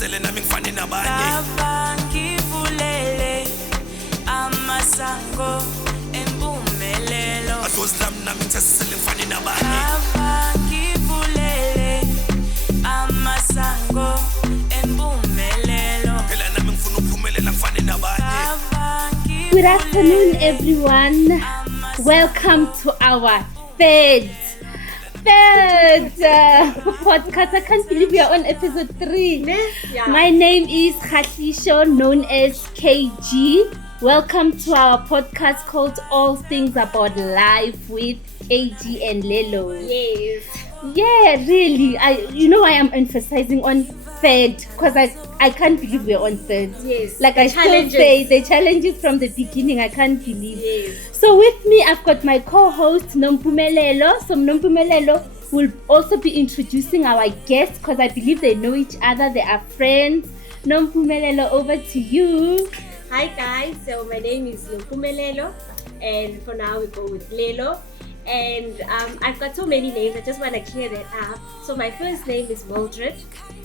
ngisesele nami ngifane nabanye Ngivulele amasango empumelelo adozilami nami ngisesele ngifane nabanye ngivulele amasango empumelelo phela nami ngifuna ukuphumelela ngifane nabanye. Good afternoon, everyone. Welcome to our third podcast. I can't believe we are on episode 3. Yeah. My name is Khahlisho, known as KG. Welcome to our podcast called All Things About Life with KG and Lelo. Yes. Yeah, really. I am emphasizing on third because I can't believe we're on third. Yes. Like I still say, the challenges from the beginning, I can't believe. Yes. So with me, I've got my co-host Itumeleng. So Itumeleng will also be introducing our guests because I believe they know each other. They are friends. Itumeleng, over to you. Hi guys. So my name is Itumeleng, and for now we go with Lelo. And I've got so many names. I just want to clear that up. So my first name is Mildred,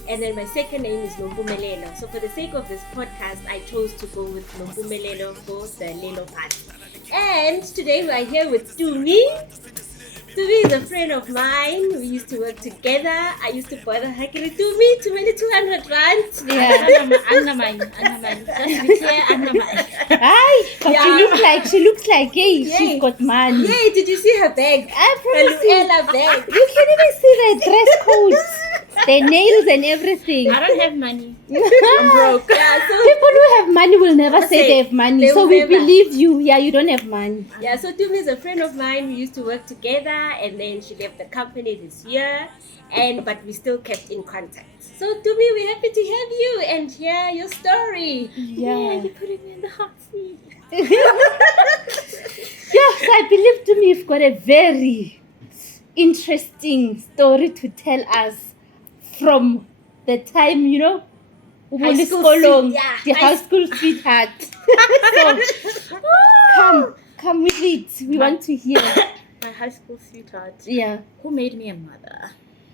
and then my second name is Itumeleng. So for the sake of this podcast, I chose to go with Itumeleng for the Lelo part. And today we are here with Tumi. Tumi is a friend of mine. We used to work together. I used to bother her. Tumi, too many 200 rands. Yeah. Hi, but Yeah. she looks like she's got money. Yay, did you see her bag? I Her promise you. Luella bag. You can even see the dress codes, the nails and everything. I don't have money. I'm broke. Yeah, so People who have money will never say they have money. They So will we never. believe you. Yeah, you don't have money. Yeah, so Tumi is a friend of mine. We used to work together, and then she left the company this year, but we still kept in contact. So Tumi, we're happy to have you and hear your story. Yeah. You're putting me in the hot seat. Yes, I believe to me you've got a very interesting story to tell us from the time, High school the high school sweetheart. So come with it. We want to hear. My high school sweetheart. Yeah. Who made me a mother?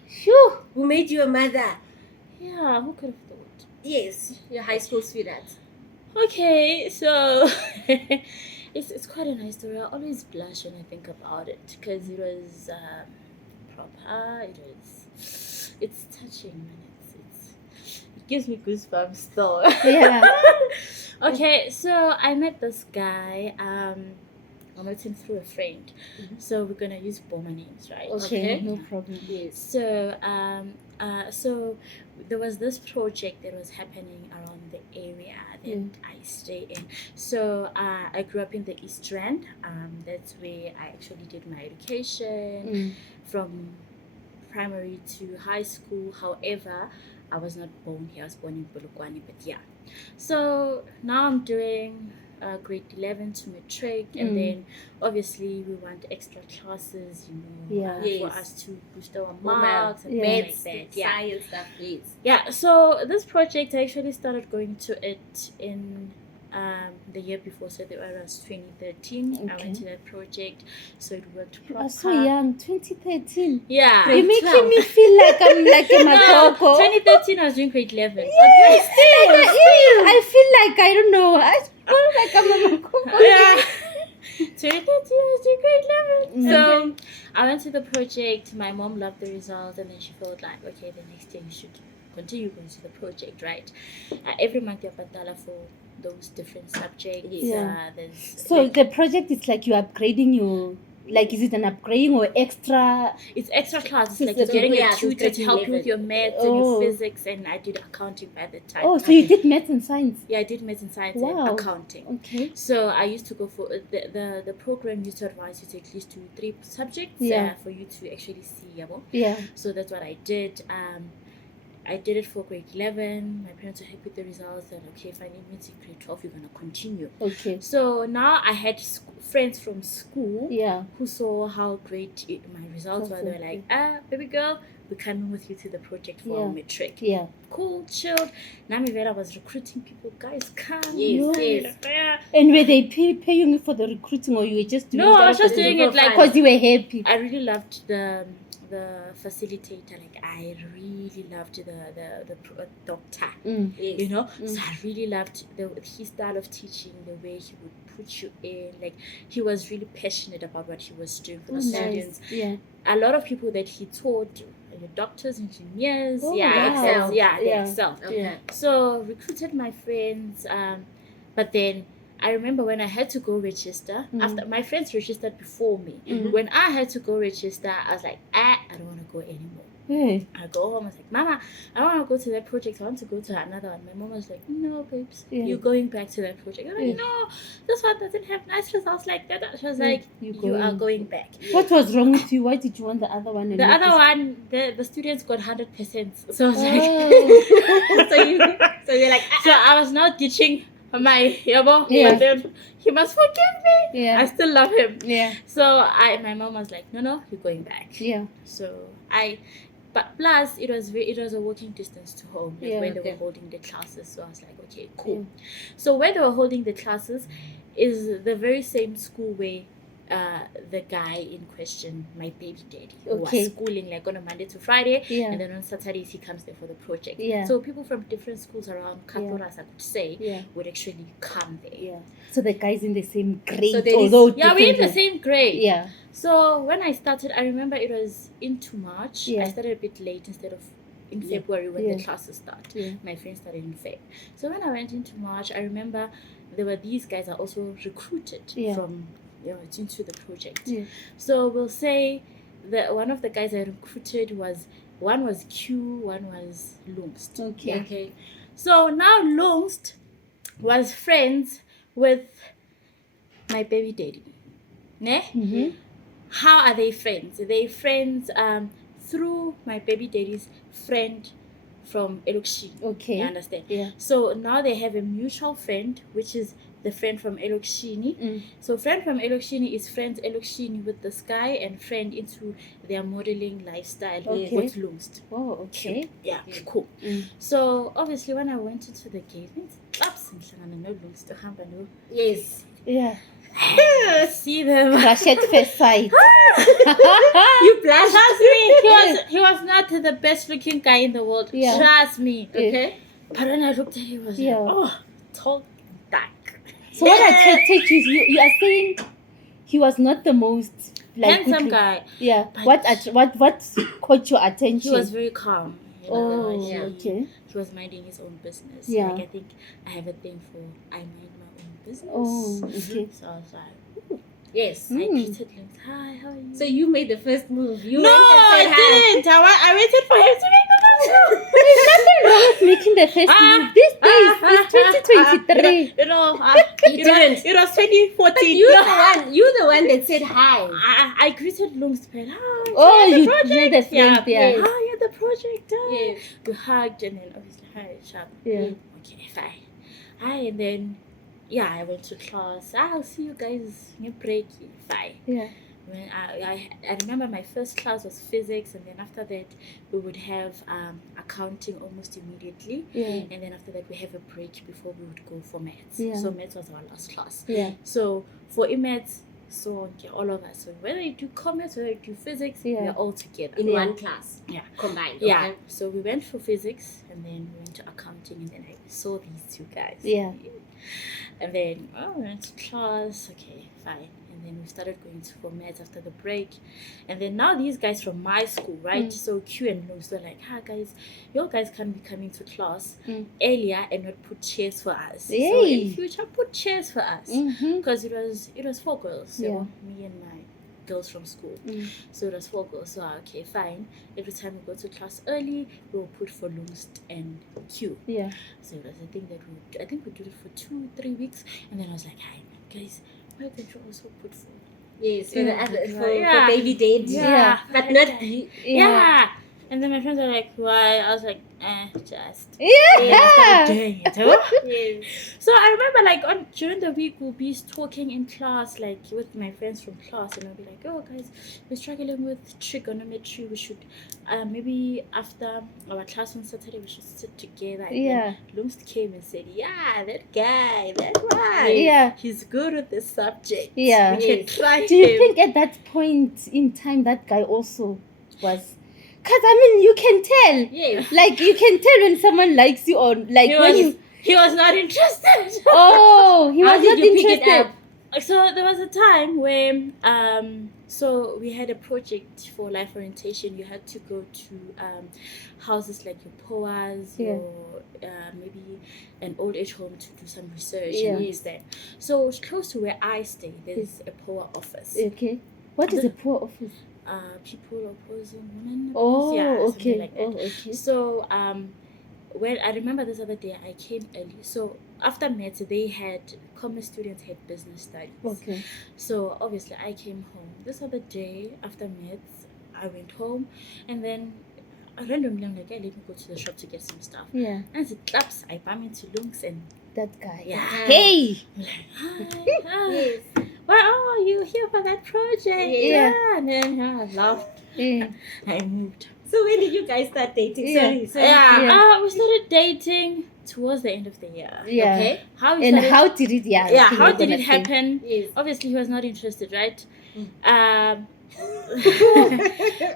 Phew. Who made you a mother? Yeah, who could have thought? Yes, your high school sweetheart. Okay, so it's quite a nice story. I always blush when I think about it because it was proper. It's touching, man. It gives me goosebumps still. Yeah. Okay, so I met this guy. I met him through a friend. Mm-hmm. So we're gonna use Boma names, right? Okay, no problem. Yes. So so there was this project that was happening around the area that I stay in. So I grew up in the East Rand. That's where I actually did my education from primary to high school. However, I was not born here. I was born in Polokwane, but yeah. So now I'm doing grade 11 to matric, and then obviously we want extra classes, for us to boost our marks and things like that. Yeah. Science stuff, yes. Yeah. So this project, I actually started going to it in the year before, so that was 2013. Okay. I went to that project, so it worked You proper. are so young, 2013. Yeah. You're making me feel like I'm like a No, makoko. 2013 I was doing grade 11. Yes, I feel like I don't know. I feel like I'm a makoko. Yeah. 2013 I was doing grade 11. So I went to the project. My mom loved the results, and then she felt like, okay, the next year you should continue going to the project, right? Every month you're patala for those different subjects. Yeah. There's So the project is like you're upgrading your, like, is it an upgrading or extra? it's extra classes, So like you're the- getting yeah, a tutor to help you with your maths and your Oh. physics, and I did accounting by the time. Oh, so you did maths and science. Yeah, I did maths and science Wow. and accounting. Okay. So I used to go for the program used to advise you to at least do 3 subjects Yeah. for you to actually see, Yeah. So that's what I did. I did it for grade 11. My parents were happy with the results. They're like, okay, if I need me to grade 12, you're going to continue. Okay. So now I had friends from school Yeah. who saw how great my results were. They were like, baby girl, we're coming with you to the project for our matric. Yeah. Cool, chilled. Nami Vera was recruiting people. Guys, come. Yes. And were they paying you for the recruiting, or you were just doing No, that I was just because doing you- it like because you were happy? I really loved the the facilitator, like I really loved the doctor. Yes. You know, so I really loved his style of teaching, the way he would put you in. Like he was really passionate about what he was doing for the students. Yeah. A lot of people that he taught, doctors, engineers, Oh, wow. wow. They excelled. Okay. So recruited my friends, but then I remember when I had to go register, after my friends registered before me, when I had to go register, I was like, I don't want to go anymore. I go home, I was like, Mama, I want to go to that project. I want to go to another one. My mom was like, no, babes, you're going back to that project. I'm like, no, this one doesn't have nice results like that. She was like, you are going back. What was wrong with you? Why did you want the other one? The other one, the students got 100%. So I was like, so you're like, so I was now ditching my yabo. But then he must forgive me. I still love him. So my mom was like, no, you're going back. So but plus it was a walking distance to home, like where they were holding the classes. So I was like, okay, cool. So where they were holding the classes is the very same school where the guy in question, my baby daddy, who was schooling like on a Monday to Friday, and then on Saturdays he comes there for the project. So people from different schools around Katoras, I could say, would actually come there. So the guy's in the same grade, So there is- although we're in the same grade. Yeah. So when I started, I remember it was into March. I started a bit late instead of in February when the classes start. My friends started in Feb. So when I went into March, I remember there were these guys are also recruited from into the project. So we'll say that one of the guys I recruited one was Q, one was Lungst. Okay. So now Lungst was friends with my baby daddy. Ne? How are they friends? They friends through my baby daddy's friend from Elokshini. You understand? So now they have a mutual friend, which is the friend from Elokshini. So friend from Elokshini is friends Elokshini with the sky, and friend into their modeling lifestyle with Lungst. Oh, okay. Yeah, cool. So obviously when I went into the gate, yes. Yeah. See them. Crush at first sight. You blushed. Trust me, he was not the best looking guy in the world. Trust me. Okay. But when I looked at him, he was like, tall, dark. So what I take you, you are saying he was not the most handsome guy. Yeah. What caught your attention? He was very calm. Okay. He was minding his own business. Yeah. Like I think I have a thing for I mind my own business. Oh, okay. So I was like, yes. I greeted him. Hi, how are you? So you made the first move. You no, went and I said hi. didn't. I waited for him to make the move. There's nothing wrong with making the first move. These days, it's 2023. It was 2014. You're the one that said hi. I greeted Lungspel. Hi. Oh, you project. did the friend, Hi, you're the project. Yes. We hugged and then obviously hi, sharp. Yeah. Okay, fine. Hi, and then I went to class. I'll see you guys in your break. Fine. Yeah. When I remember my first class was physics, and then after that we would have accounting almost immediately, and then after that we have a break before we would go for maths. So maths was our last class. So for maths, so all of us, so whether you do commerce, whether you do physics, we're all together in one class. Combined. Okay. So we went for physics, and then we went to accounting, and then I saw these two guys. And then we went to class. Okay, fine. And then we started going for maths after the break. And then now these guys from my school, right? So Q and Luz, they're like, hi guys, you guys can be coming to class earlier and not put chairs for us. So in future, put chairs for us. Because it was 4 girls. So me and my girls from school. So it was 4 girls. So okay, fine. Every time we go to class early, we'll put for Lungst and Q. So it was a thing that I think we did it for 2-3 weeks. And then I was like, hi guys, why don't you also put for for baby dad. But not you. And then my friends are like, why? I was like, just. Yeah. I started doing it. Yes. So I remember during the week we'll be talking in class with my friends from class, and I'll be like, oh guys, we're struggling with trigonometry. We should maybe after our class on Saturday we should sit together. And then Lungst came and said, that guy, that one. He's good with the subject. We can try Do you him. think at that point in time that guy also was? Because, I mean, you can tell. Yes. Like, you can tell when someone likes you or, like, He was not interested. Oh, he How was did not you pick it interested. up? So there was a time where so we had a project for life orientation. You had to go to houses like your POAs, Yeah. your maybe an old age home to do some research Yeah. and understand. So close to where I stay, there's a POA office. Okay. What is a poor office? People opposing women. Oh, yeah, something okay. like that. Oh, okay. So when I remember this other day, I came early. So after maths, they had commerce students had business studies. Okay. So obviously I came home. This other day after maths, I went home, and then randomly I'm like, hey, let me go to the shop to get some stuff. Yeah. And as it claps, I bump into Lunks and That guy. yeah. Hey! I'm like, hi, hi. Yes. Why are you here for that project? Yeah. And then I laughed. Yeah. I moved. So when did you guys start dating? Yeah. Sorry. Yeah. We started dating towards the end of the year. Yeah. Okay. How we And started, how did it? Yeah. yeah, I think how you're did gonna it say. happen? Yes. Obviously, he was not interested, right? Mm.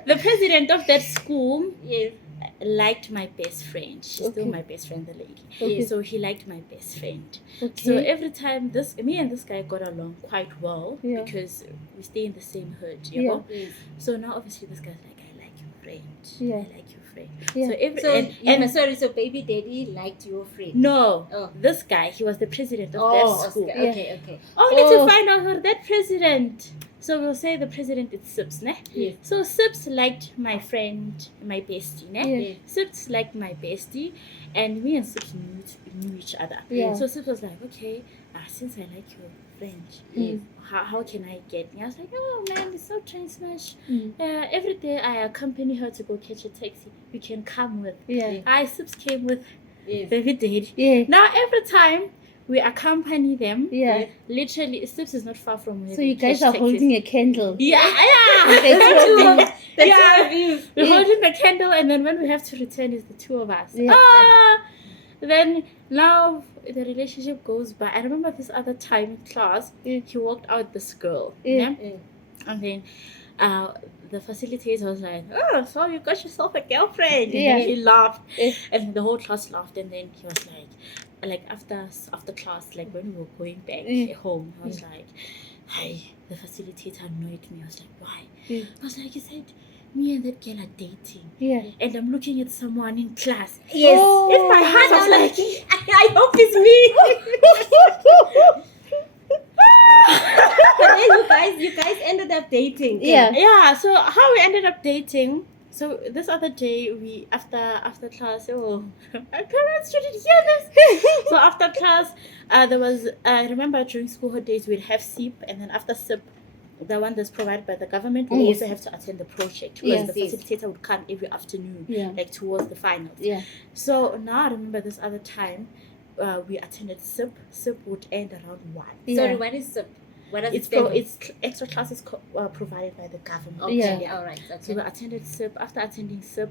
The president of that school Yes. liked my best friend. She's still Okay. my best friend, the lady. Okay. So he liked my best friend. Okay. So every time me and this guy got along quite well Yeah. because we stay in the same hood, you Yeah. know. Yes. So now obviously this guy's like, I like your friend. Yeah. I like your friend. Yeah. So every So and sorry. So baby daddy liked your friend. no, Oh. this guy, he was the president of Oh, that school. okay. Okay. Only Oh. to find out who that president. So we'll say the president is Sips, ne? Yes. So Sips liked my friend, my bestie, ne? Yeah. Yes. Sips liked my bestie, and me and Sips knew each other. Yeah. So Sips was like, okay, since I like your friend, Mm. how can I get? And I was like, oh man, it's so transmash. Mm. Every day I accompany her to go catch a taxi. You can come with. Yeah. Sips came with Yes. baby daddy. Yeah. Now every time we accompany them, Yeah. literally Sips is not far from where So we you guys catch are taxis. holding a candle. Yeah. That's what The Yeah. two of you. We're Yeah. holding the candle, and then when we have to return, it's the two of us. Yeah. Then now the relationship goes by. I remember this other time in class, Yeah. he walked out this girl, Yeah. and then the facilitator was like, "Oh, so you got yourself a girlfriend?" And Yeah. then he laughed, Yeah. and the whole class laughed, and then he was like after class, like when we were going back Yeah. home, I was like, "Hi." The facilitator annoyed me. I was like, "Why?" Yeah. I was like, "He said me and that girl are dating, Yeah. and I'm looking at someone in class." Yes. Oh. In my heart, I was like, I hope it's me. But then you guys ended up dating. Yeah. yeah. So how we ended up dating. So this other day, we after class, my parents shouldn't hear this. So after class, there was I remember during school holidays we'd have SIP, and then after SIP, the one that's provided by the government, we Yes. also have to attend the project because Yes, the yes. facilitator would come every afternoon, Yeah. like towards the finals. Yeah. So now I remember this other time, we attended SIP. SIP would end around 1. Yeah. Sorry, what is SIP? What does It's it stand for? it's extra classes provided by the government. Okay. Yeah. All right. So we Okay. attended SIP. After attending SIP,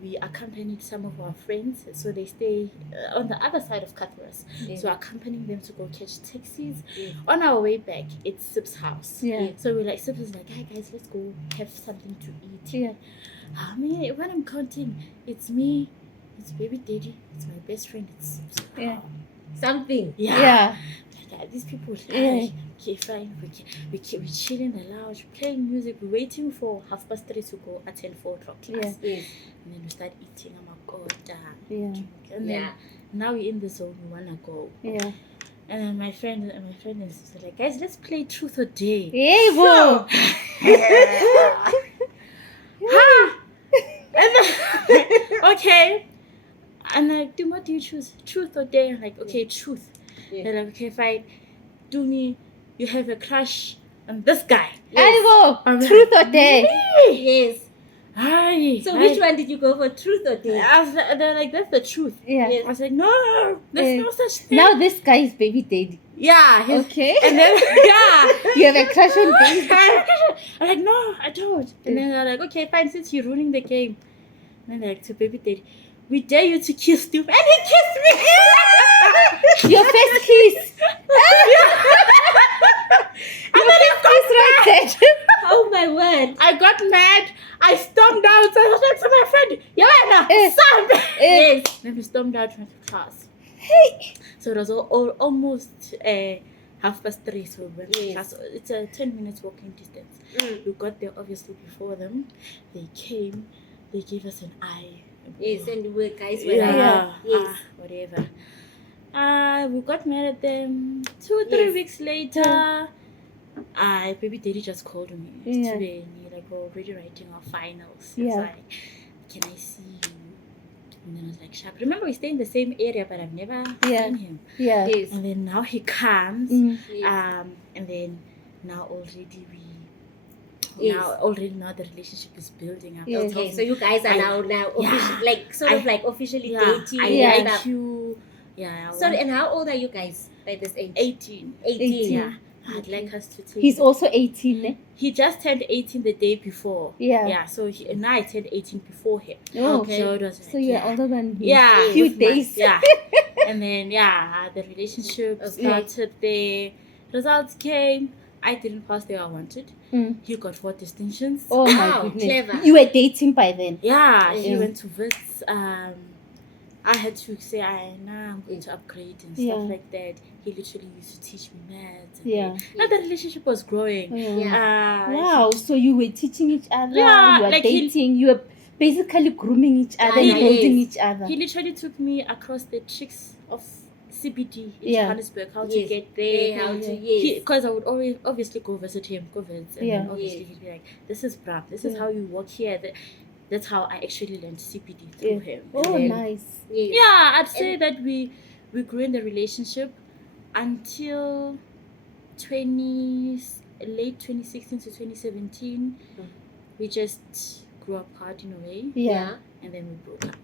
we accompanied some of our friends. So they stay on the other side of Catharas. Yeah. So accompanying them to go catch taxis. Yeah. On our way back, it's SIP's house. Yeah. So we're like, SIP is like, hey guys, let's go have something to eat. Yeah. I mean, when I'm counting, it's me, it's baby daddy, it's my best friend, it's SIP's. Yeah. Something. Yeah. Like, these people, Yeah. okay, fine. We chill in the lounge, playing music. We're waiting for 3:30 to go attend 4 o'clock class. Yeah. Yes. And then we start eating. I'm like, oh, damn. Yeah. And then Yeah. now we're in the zone. We wanna go. Yeah. And then my friend and sister like, guys, let's play Truth or Dare. Hey, whoa. And then, okay. And like, Tumi, what do you choose? Truth or Dare? I'm like, okay, truth. Yeah. They're like, okay, fine. Tumi, you have a crush on this guy. Animal. I'm like, Truth or dare? Yes. Hi. So which one did you go for? Truth or dare? They're like, that's the truth. Yeah. Yes. I was like, no, there's Yeah. no such thing. Now this guy is baby daddy. Yeah. Okay. And then, yeah. You have a crush on baby. I'm like, no, I don't. And then they're like, okay, fine, since you're ruining the game. And then they're like, to baby daddy, we dare you to kiss Tumi. And he kissed me. Your first kiss. And then I got Kiss right there. Oh my word. I got mad. I stormed out. I was like to my friend, Eh. son. Yes. Then we stormed out from the class. Hey. So it was almost 3:30. So we went to Yes. class. It's a 10 minutes walking distance. We got there obviously before them. They came. They gave us an eye. Yes, and we guys were Yeah. yes. Whatever. We got married at them 2-3 Yes. weeks later. Baby daddy just called me. Yeah. Today, like we're already writing our finals. He was Yeah. like, can I see you? And then I was like, sharp. Remember, we stay in the same area, but I've never Yeah. seen him. Yeah. Yes. And then now he comes. Yes. And then now already Yes. now the relationship is building up. Yeah. Okay, so you guys are now officially, like sort of like officially dating. I and like stuff. you. Yeah. Sorry, and how old are you guys by this age? 18. 18. Yeah. I'd like us to take. He's also 18, eh? He just turned 18 the day before. Yeah. Yeah. So now I turned 18 before him. Oh, Okay. So it was like, so you're older than him. Yeah, A few with months, days. Yeah. And then the relationship Okay. started. The results came. I didn't pass the way I wanted. Mm. He got 4 distinctions. Oh my Wow, goodness. clever. You were dating by then. Yeah, he Yeah. went to Wits. I had to say, I'm going to upgrade and stuff Yeah. like that. He literally used to teach me maths. And Yeah. Now the relationship was growing. Yeah. Wow. So you were teaching each other. Yeah, You were like he- dating. You were basically grooming each other and Yes. holding each other. He literally took me across the tricks of CBD in Yeah. Johannesburg, how to Yes. get there. How to Yeah. yes. Because I would always obviously go visit him, and Yeah. then obviously Yes. he'd be like, "This is Bram. This is Yeah. how you walk here." That's how I actually learned CPD through Yeah. him. Oh, And then- nice. Yes. Yeah, I'd say that we grew in the relationship until late 2016 to 2017. We just grew apart in a way, Yeah. and then we broke up.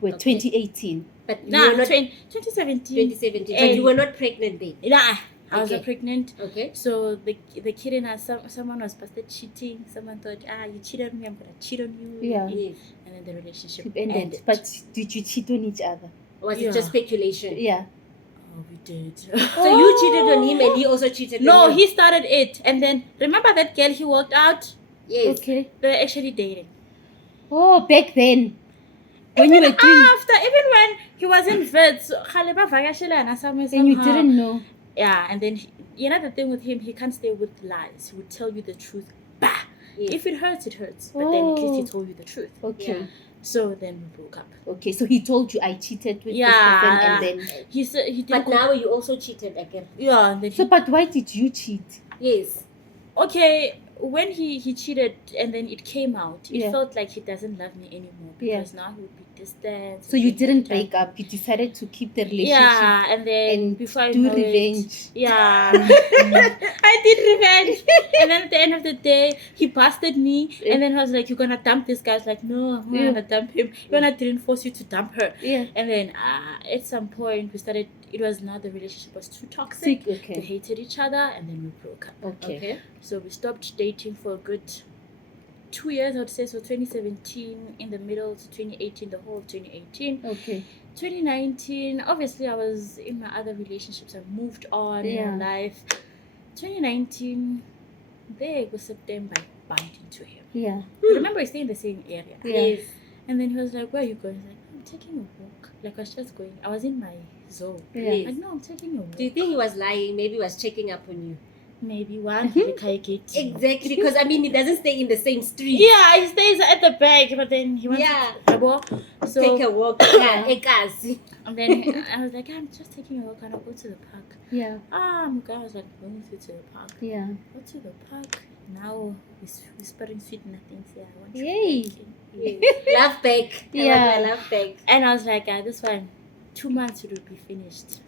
We're Okay. 2018. But you Nah, were not 2017. 2017. But you were not pregnant then. Nah, I was Okay. pregnant. Okay. So the kid in us, someone was busted cheating. Someone thought, you cheated on me, I'm gonna cheat on you. Yeah. Yes. And then the relationship It ended. But did you cheat on each other? Or was Yeah. it just speculation? Yeah. oh, we did. So you cheated on him and he also cheated No, on you? he started it, and then remember that girl he walked out. Yes. Okay. They're actually dating. Oh, back then. When you were doing Even when he was in Wits, and and you didn't know. Yeah, and then the thing with him, he can't stay with lies. He would tell you the truth. Bah! Yes. If it hurts, it hurts. But then at least he Oh. told you the truth. Okay. Yeah. So then we broke up. Okay. So he told you I cheated with Yeah. this person and then He said he did. But now you also cheated again. Yeah, and then so but why did you cheat? Yes. okay, when he cheated and then it came out, it Yeah. felt like he doesn't love me anymore Yeah. because now he would be distant. So you he didn't would try- break up. You decided to keep the relationship Yeah, and then and before I do know revenge. It, yeah, I did revenge. And then at the end of the day, he busted me, and then I was like, "You're gonna dump this guy?" I was like, "No, I'm not Yeah. gonna dump him. Even I didn't force you to dump her." Yeah. And then at some point, we started. It was now the relationship was too toxic. Sick. We Okay. hated each other, and then we broke up. Okay. Okay. So we stopped dating for a good 2 years, I would say. So 2017 in the middle to 2018, the whole of 2018. Okay. 2019, obviously I was in my other relationships. I moved on Yeah. in life. 2019, there was September, I bumped into him. Yeah. Remember, we stay in the same area. Yeah. Yes. And then he was like, "Where are you going?" I was like, "I'm taking a walk." Like I was just going. I was in my zone. Yeah. Yes. Like, no, I'm taking a walk. Do you think he was lying? Maybe he was checking up on you. Maybe one. Exactly, because I mean, he doesn't stay in the same street. Yeah, he stays at the back, but then he wants Yeah. to walk. So Take a walk. Yeah, ekas. and then I was like, "I'm just taking a walk and I'll go to the park." Yeah. My guy was like, "Going to the park." Yeah. Go to the park. Now he's whispering sweet nothings. Yeah, I want Yay. you. Love back. Yeah. I love back. And I was like, this one, 2 months it will be finished.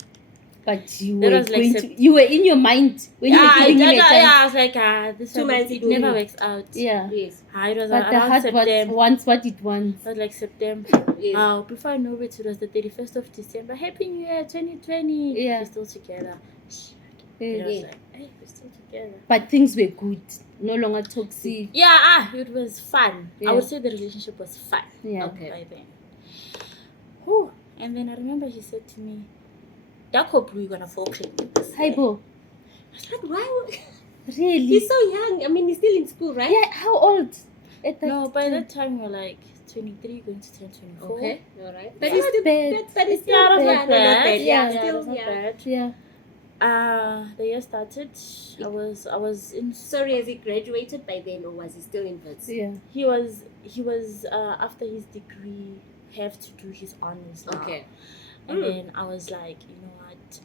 But you That were was like going Sep- to. You were in your mind when you were giving him a chance. I was like, this 2 one, months it it never will- works out. Yeah. Yes. It was But the around heart September. wants what it wants. It was like September. Yes. Before I know it was the 31st of December. Happy New Year 2020. Yeah. We're still together. Yeah. And I was Yeah. like, hey, we're still together. But things were good. No longer toxic. Yeah, it was fun. Yeah. I would say the relationship was fun Yeah. Okay. by then. Whew. And then I remember he said to me, Dako Blue, you're gonna fall pregnant this Hi, year." Bo. But why? Really? He's so young. I mean, he's still in school, right? Yeah. How old? at that No, by time? that time we were like 23, going to turn 24. Okay, all right. But It's it's not still bad. But it's still Yeah, that's bad. not No, not bad. bad. Yeah. Yeah, That's still not bad. Yeah. The year started. I was in. Sorry, has he graduated by then, or was he still in Wits? Yeah. He was after his degree, have to do his honors now. Okay. And then I was like, you know what?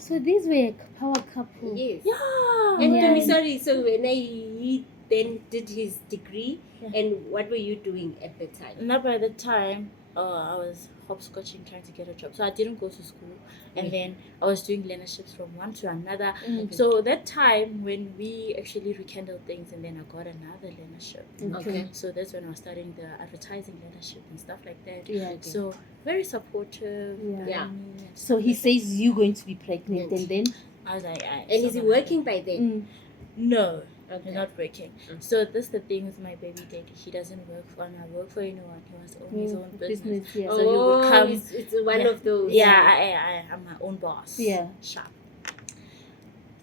So these were a power couple. Yes. Yeah. And Yeah. Tumi, sorry, so when he then did his degree, Yeah. and what were you doing at the time? Now by the time I was hopscotching trying to get a job, so I didn't go to school, and then I was doing learnerships from one to another. So that time when we actually rekindled things, and then I got another learnership. Okay. So that's when I was starting the advertising learnership and stuff like that. Yeah. So very supportive. Yeah. Yeah. me. So he says you're going to be pregnant, and then I was like, "Aight, And so is he gonna working by then? No, Okay. he's not working. Mm. So that's the thing with my baby daddy. He doesn't work for anyone. He wants own his own business. Yeah. So he would come. It's one Yeah. of those. Yeah, I'm my own boss. Yeah. Sharp.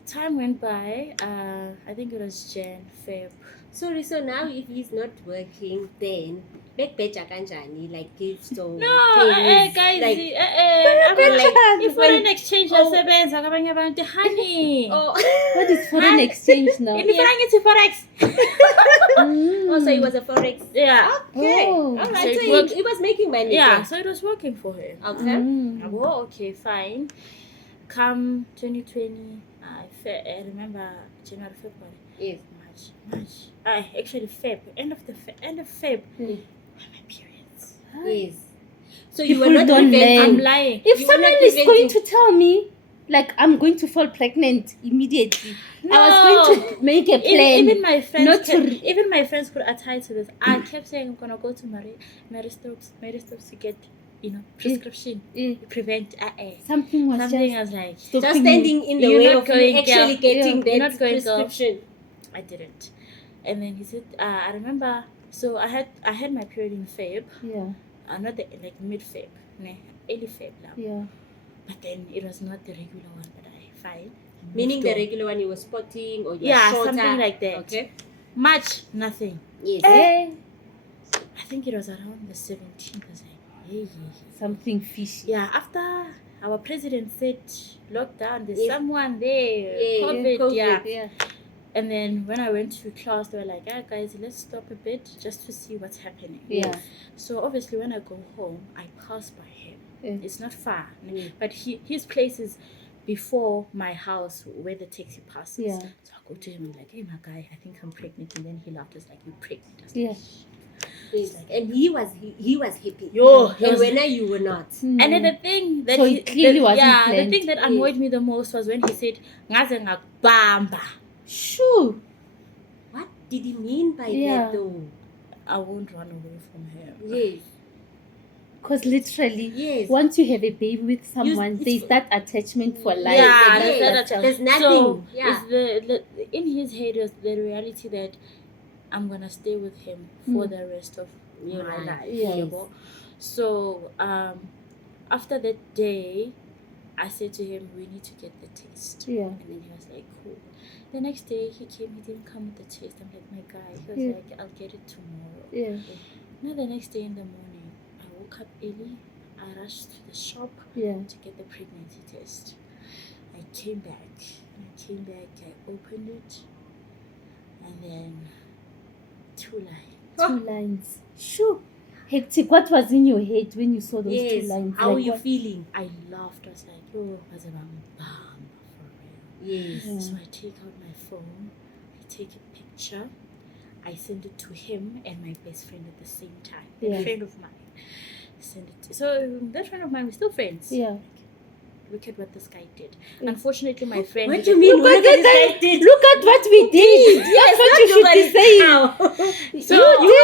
Time went by. I think it was Jan, Feb. Sorry, so now if he's not working, then bekbeja kanjani, like gifts or No, things, guys, like, if foreign exchange yasebenza kabanye abantu, honey. oh, What is foreign exchange now? Imifana ngithi forex. oh, so he was a forex. Yeah. Okay, Oh. all So right. it So worked. he was making money. Yeah, then. so it was working for him. Okay. Oh, okay, fine. Come 2020, I remember January, February, Yes. March. Actually Feb. End of Feb. Mm. My periods. Yes. So you were People not don't preventing. I'm learn. lying. If You were someone not is going preventing- to tell me, like, I'm going to fall pregnant immediately, I was going to make a plan. Even my friends, not to- even my friends could attest to this. I kept saying I'm gonna go to Mary Stopes to get, prescription, prevent. Something was Something just was like, stopping Just you. standing in the You're way not of you going, actually girl. getting You're that not going, girl. prescription. I didn't. And then he said, I remember. So I had my period in Feb, Yeah, not mid Feb, early Feb now. yeah. But then it was not the regular one that I find. Meaning the regular one you were spotting or you're Yeah, shorter. something like that. Okay. March, nothing. Yes. Eh, I think it was around the 17th. I was like, hey. something fishy. Yeah, after our president said lockdown, there's Yes. someone there, Yeah, COVID, yeah. Yeah. And then when I went to class, they were like, guys, let's stop a bit just to see what's happening. Yeah. So obviously when I go home, I pass by him. Yeah. It's not far. Mm. But his place is before my house where the taxi passes. Yeah. So I go to him and like, hey, my guy, I think I'm pregnant. And then he laughed. He's like, you're pregnant. I was Yeah. like, Yes. And he was happy. Yo, he And was- when you were not. And then the thing that So it clearly wasn't the planned. thing that annoyed me the most was when he said, "Ngaze ngakubamba." Sure. What did he mean by Yeah. that though? I won't run away from him. Yes. Because literally, Yes. once you have a baby with someone, it's- there's that attachment for life. Yeah, And there's that's that what- There's nothing. So yeah. it's the in his head was the reality that I'm gonna stay with him for the rest of Your my life. life. Yes. yabo. So after that day, I said to him, we need to get the test. Yeah. And then he was like, cool. The next day he came, he didn't come with the test. I'm like, my guy. He was Yeah. like, I'll get it tomorrow. Yeah. Now the next day in the morning, I woke up early. I rushed to the shop Yeah. to get the pregnancy test. I came back. I opened it. And then 2 lines. 2 lines. Sure. Hectic. What was in your head when you saw those 2 Yes. lines? How Like are you what- feeling? I laughed. I was like, oh, was it bam, for real. Yes. Yeah. So I take out my phone, I take a picture, I send it to him and my best friend at the same time. Yeah. A friend of mine. Send it. So that friend of mine, we're still friends. Yeah. Look at what this guy did. Yeah. Unfortunately, my friend. What do you mean? Look What at did that. this guy did? Look at what we did. That's what you should be saying. So, You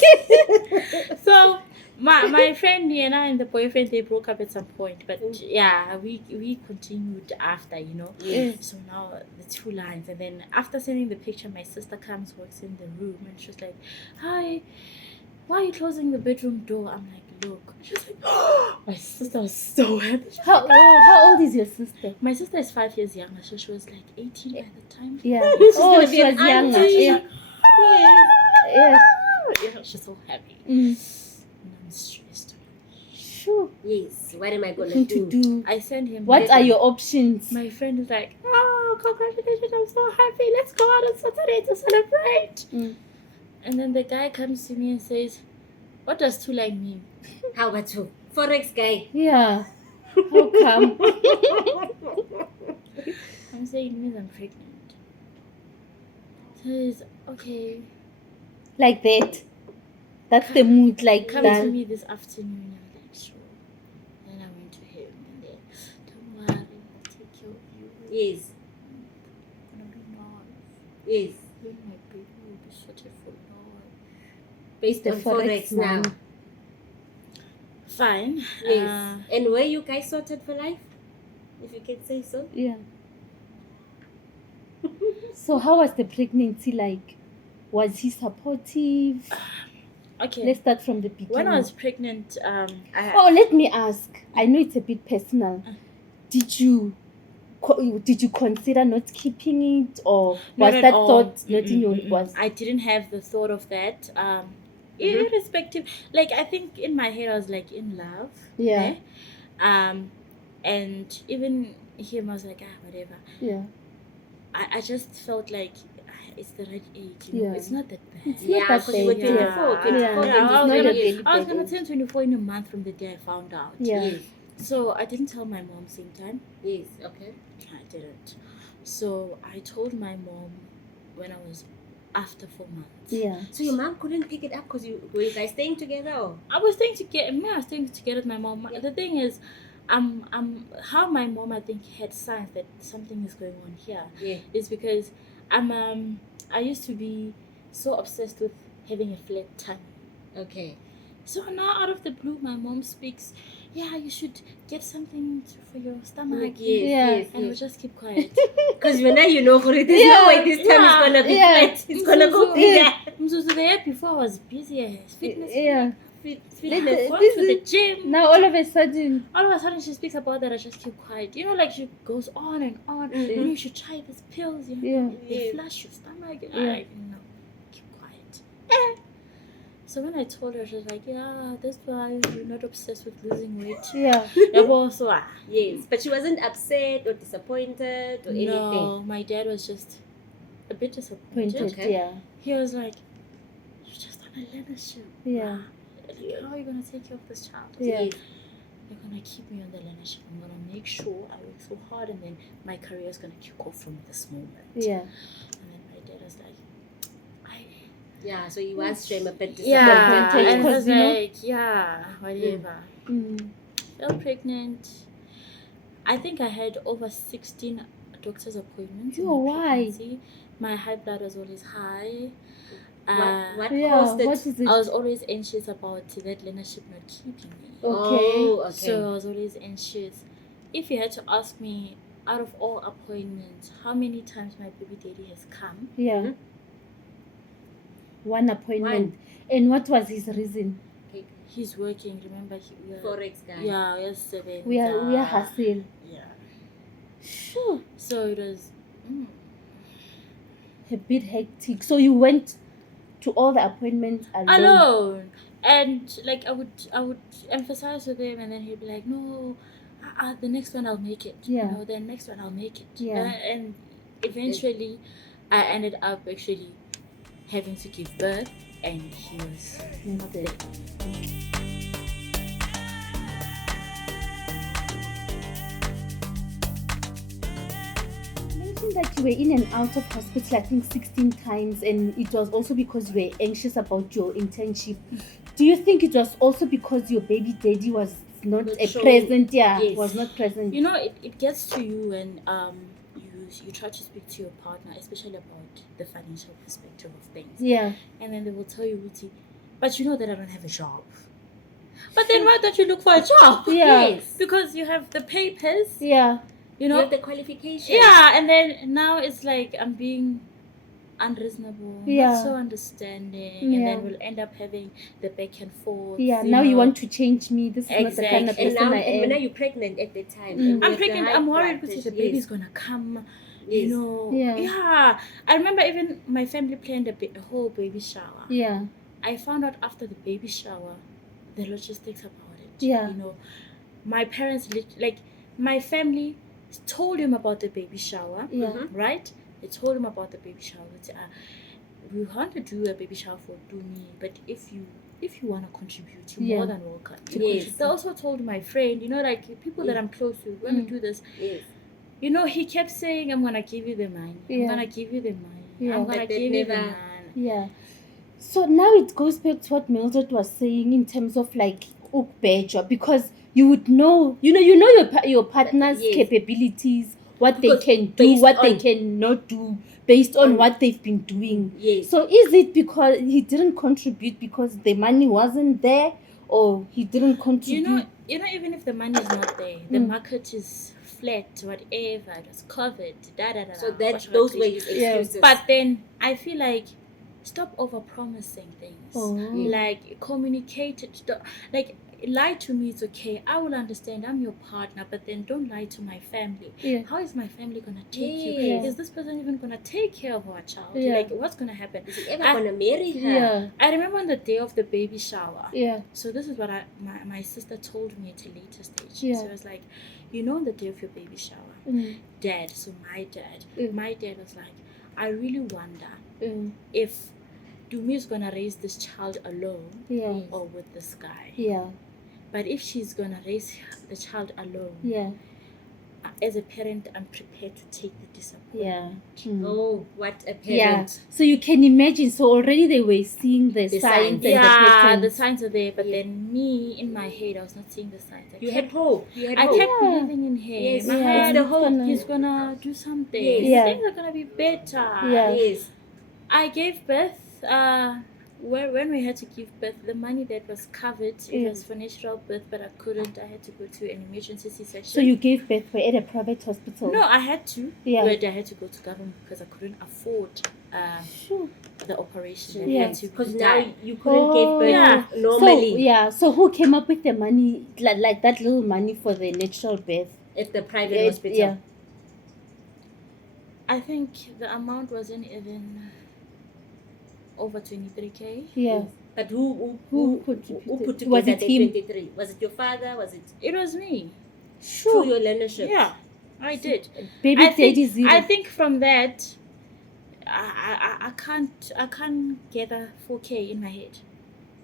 did it. so my friend Niena and the boyfriend, they broke up at some point, but yeah, we continued after, Yeah. So now the 2 lines, and then after sending the picture, my sister comes, walks in the room, and she's like, hi, why are you closing the bedroom door? I'm like, look. She's like, oh, my sister was so happy. How old is your sister? My sister is 5 years younger, so she was like 18 by the time. Yeah. She's Oh, gonna she be was an younger. auntie. Yeah. Yes. Yeah. You know, she's so happy. Mm. And I'm stressed. Sure. Yes. What am I gonna Nothing to do? do. I send him. What are your options? My friend is like, oh, congratulations, I'm so happy. Let's go out on Saturday to celebrate. Mm. And then the guy comes to me and says, what does Itumeleng mean? How about you? Forex guy. Yeah. How come? I'm saying it means I'm pregnant. So he's okay. Like that. That's the mood, like Come that. to me this afternoon. I'm like, sure. Then I went to him and then, don't worry, I'll take care of you. Yes. I'm gonna be nice. Yes. Then my baby will be sorted for life. Based The on Forex Forex now. man. Fine. Yes. And were you guys sorted for life? If you can say so. Yeah. So how was the pregnancy like? Was he supportive? Okay. Let's start from the beginning. When I was pregnant, I Oh, let me ask. I know it's a bit personal. Did you consider not keeping it, or Not was at that all. thought not in your Mm-mm. was? I didn't have the thought of that. Irrespective, like I think in my head I was like in love. Yeah. And even him, I was like, whatever. Yeah. I just felt like it's the right age. You know? Yeah. It's not that bad. It's Yeah, not that because you were bad. 24, 24, Yeah. I was 23 gonna, years. I was gonna turn 24 in a month from the day I found out. Yeah. Yes. So I didn't tell my mom same time. Yes. Okay. I didn't. So I told my mom when I was after 4 months. Yeah. So your mom couldn't pick it up because were you guys staying together? Or? I was staying together with my mom. Yeah. The thing is, how my mom I think had signs that something is going on here Yeah. is because I used to be so obsessed with having a flat tummy. Okay. So now out of the blue, my mom speaks, yeah, you should get something for your stomach. Yes. Yeah. Yes. And we Yes. just keep quiet. Because when now you know for it, there's no way this time Yeah. it's gonna be Yeah. flat. It's gonna go Yeah. bigger. So the year before I was busy as fitness. Yeah. Fitness. Going to the gym. Now all of a sudden, All of a sudden she speaks about that, I just keep quiet. You know, like she goes on and on. Mhm. You know, you should try these pills. You know, Yeah. they Yeah. flush your stomach. And Yeah. I, no, keep quiet. So when I told her, she was like, yeah, that's why you're not obsessed with losing weight. yeah. So, Yes, but she wasn't upset or disappointed or anything. no, my dad was just a bit disappointed. Pointed. Okay. Yeah. He was like, you just on a leadership. Yeah. Like, how are you going to take care of this child? Yeah. Yes. You're gonna keep me on the leadership. I'm gonna make sure I work so hard, and then my career is gonna kick off from this moment. Yeah. And then my dad was like, Yeah, so he was shame a bit disappointed. yeah, Disappointed, and I was because, you know- like, yeah, whatever. Mm. Fell pregnant. I think I had over 16 doctor's appointments. in Oh, my why? pregnancy. My high blood was always high. What Yeah. caused it? What is it? I was always anxious about that leadership not keeping me. Okay. Oh, okay. So I was always anxious. If you had to ask me, out of all appointments, how many times my baby daddy has come? Yeah. Mhm. One appointment. And what was his reason? He's working. Remember, we are, Forex guy. yeah, we are 7. We are hustle. Yeah. Sure. So it was. A bit hectic. So you went to all the appointments Alone. And like I would emphasize with him, and then he'd be like, no, the next one I'll make it. Yeah. No, the next one I'll make it. Yeah. And eventually, I ended up actually having to give birth, and he was not there. You mentioned that you were in and out of hospital, I think 16 times, and it was also because you were anxious about your internship. Do you think it was also because your baby daddy was not Not a showing- present? Yeah, Yes. was not present. You know, it gets to you when you try to speak to your partner, especially about the financial perspective of things, Yeah, and then they will tell you, Uti, but you know that I don't have a job. But then why don't you look for a job? yeah, Yes. Because you have the papers, yeah, you You know. have the qualifications. Yeah, and then now it's like I'm being unreasonable, Yeah. not so understanding, and Yeah. then we'll end up having the back and forth. yeah. Now you want to change me. This is not the kind of Exactly. And person now, I and when am. you're pregnant at the time. Mm. and I'm with the pregnant. high I'm worried blood because the pressure, baby's yes. gonna come. Yes. You know, Yeah. I remember even my family planned a whole baby shower. Yeah. I found out after the baby shower, the logistics about it. Yeah. You know, my parents, my family told him about the baby shower, Yeah. right? They told him about the baby shower. They said, we want to do a baby shower for Tumi, but if you want to contribute, you're more Yeah. than welcome. Yes. They also told my friend, you know, like people that I'm close to, when we do this, Yes. you know, he kept saying, I'm gonna give you the money. I'm Yeah. gonna give you the money. Yeah. I'm gonna But they give you the never- money. Yeah. So now it goes back to what Mildred was saying in terms of like ukbeja, because you would know, you know your partner's Yes. capabilities, what Because they can do, based what they on- cannot do, based on on- what they've been doing. Yes. So is it because he didn't contribute because the money wasn't there, or he didn't contribute? You know, even if the money is not there, the market is flat, whatever, it was covered, So that those were his Yeah. excuses. But then I feel like stop over promising things. Oh. Like communicate it. Like lie to me, it's okay. I will understand. I'm your partner, but then don't lie to my family. Yeah. How is my family gonna take you? Yes. Is this person even gonna take care of our child? Yeah. Like what's gonna happen? Is he ever I- gonna marry her? Yeah. I remember on the day of the baby shower. Yeah. So this is what my sister told me at a later stage. Yeah. So it was like, you know, on the day of your baby shower, dad. So my dad was like, I really wonder if Tumi is gonna raise this child alone Yeah. or with this guy. Yeah. But if she's gonna raise the child alone, Yeah. as a parent, I'm prepared to take the disappointment. Yeah. Mm. Oh, what a parent. Yeah. So you can imagine. So already they were seeing the The signs signs. and the Yeah, patterns. the signs are there, but Yeah. then me in my head, I was not seeing the signs. You had hope. You had I hope. kept Yeah. believing in him. Yes, I yeah. had it's the hope. he's gonna do something. Yes. Yeah. Things are gonna be better. Yeah. Yes. I gave birth. When we had to give birth, the money that was covered, it Yeah. was for natural birth, but I couldn't. I had to go to an emergency C-section. So you gave birth at a private hospital? No, I had to. Yeah. But I had to go to government because I couldn't afford Sure. the operation. So It Yeah. had to be Because now done. you couldn't give birth Yeah. normally So yeah. So who came up with the money, like that little money for the natural birth? at the private Yeah, hospital. yeah. I think the amount wasn't even over 23K. Yeah. But who Who put contributed? together Was it the him? 23? Was it your father? Was it It was me. Sure. through your leadership? Yeah, I did. Baby I daddy think, zero. I think from that, I can't gather 4K in my head.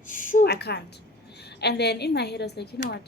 Sure. I can't. And then in my head, I was like, you know what?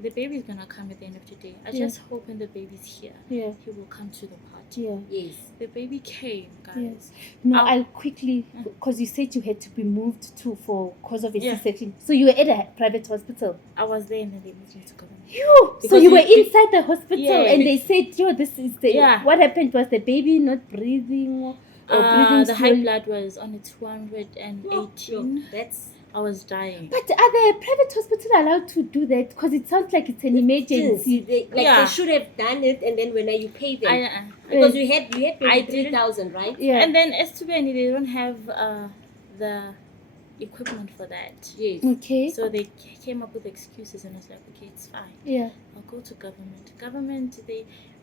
The baby's gonna come at the end of the day. I Yeah. just hope when the baby's here, Yeah. he will come to the party. Yeah. Yes. The baby came, guys. No, I'll- I'll quickly, because you said you had to be moved to for cause of a Yeah. C-section. So you were at a private hospital. I was there and then they moved me to government. So Because you were we- inside the hospital Yeah. and they said, yo, this is the. Yeah. What happened? Was the baby not breathing or breathing The high slowly? blood was on a 218. That's I was dying. But are the private hospital allowed to do that? Because it sounds like it's an emergency. they Yeah. should have done it, and then when you pay them, I, because you had I didn't- 23,000, right? Yeah. And then S2B, they don't have the equipment for that. Yes. Okay. So they came up with excuses, and I was like, okay, it's fine. Yeah. I'll go to government. Government,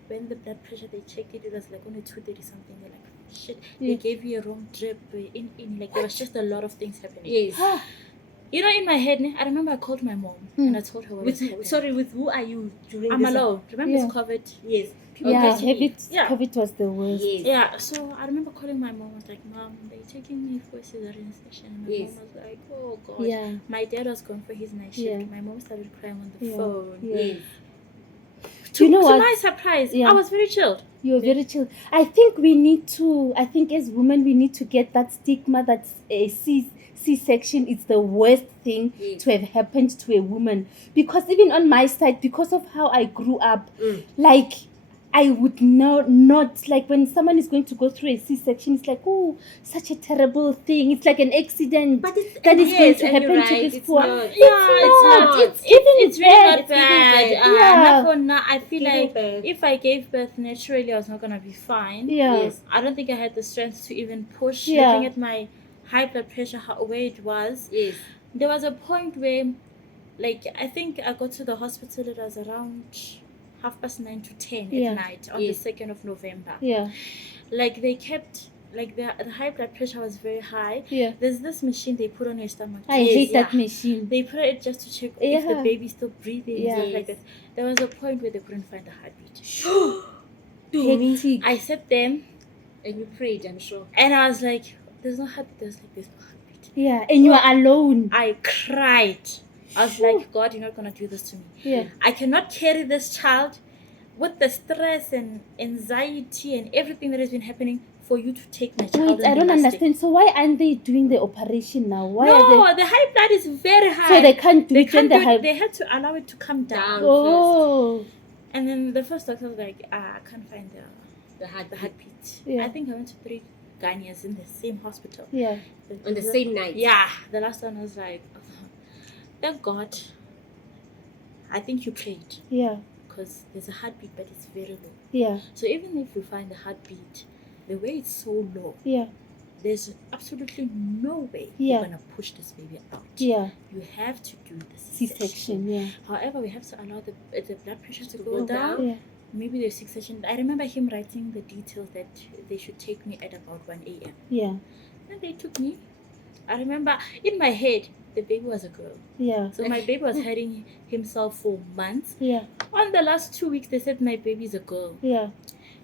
when the blood pressure they checked it, it was like only 230 something. They're like, shit, Yeah. they gave you a wrong drip. In like there was just a lot of things happening. Yes. You know, in my head, I remember I called my mom and I told her what was happening. With who are you during I'm this? alone. Remember, Yeah. it's COVID. Yes. People Yeah, get to me. COVID, Yeah. COVID was the worst. Yes. Yeah, so I remember calling my mom. I was like, Mom, they're taking me for a cesarean section. And my Yes. mom was like, oh, God. Yeah. My dad was gone for his night shift. Yeah. My mom started crying on the Yeah. phone. Yeah. Yes. You know to what? my surprise, Yeah. I was very chilled. You're very chill. I think as women, we need to get that stigma that a C-section is the worst thing Yes. to have happened to a woman. Because even on my side, because of how I grew up, like, I would not like when someone is going to go through a C-section, it's like, oh, such a terrible thing. It's like an accident But it's that is going yes, to and happen you're to right, this it's poor. not. Yeah, it's not. It's even It's really bad. not bad. Yeah. Not for now. I feel It's like bad. if I gave birth naturally, I was not gonna be fine. Yeah. Yes. I don't think I had the strength to even push. Yeah. Looking at my high blood pressure, where it was, Yes. there was a point where, like, I think I got to the hospital. It was around 9:30 to 10 Yeah. at night on Yes. the 2nd of November. Yeah. Like they kept, like the high blood pressure was very high. Yeah. There's this machine they put on your stomach. I hate that machine. They put it just to check if the Yeah. baby's still breathing and stuff Yes. like that. There was a point where they couldn't find the heartbeat. Tumi. Hectic. I sat there And you prayed, I'm sure. and I was like, there's no heartbeat. There's no heartbeat. Yeah, and you are alone. I cried. I was like, God, you're not gonna do this to me. Yeah. I cannot carry this child with the stress and anxiety and everything that has been happening for you to take my child. Wait, I don't understand. So why aren't they doing the operation now? Why are No, the high blood is very they? high. So they can't do They it when can't they do it. have. They had to allow it to come down. Oh. And then the first doctor was like, I can't find The the heartbeat. heartbeat. Yeah. I think I went to 3 Ghanaians in the same hospital. Yeah. On the same night. Yeah, the last one was like, thank God. I think you prayed Yeah. because there's a heartbeat, but it's very low. Yeah. So even if you find the heartbeat, the way it's so low, Yeah. there's absolutely no way Yeah. you're gonna push this baby out. Yeah. You have to do the C-section. Yeah. However, we have to allow the blood pressure to go go down. down. Yeah. Maybe the C-section. I remember him writing the details that they should take me at about 1 a.m. Yeah. And they took me. I remember in my head, the baby was a girl. Yeah. So my baby was hiding himself for months. Yeah. On the last 2 weeks, they said my baby is a girl. Yeah.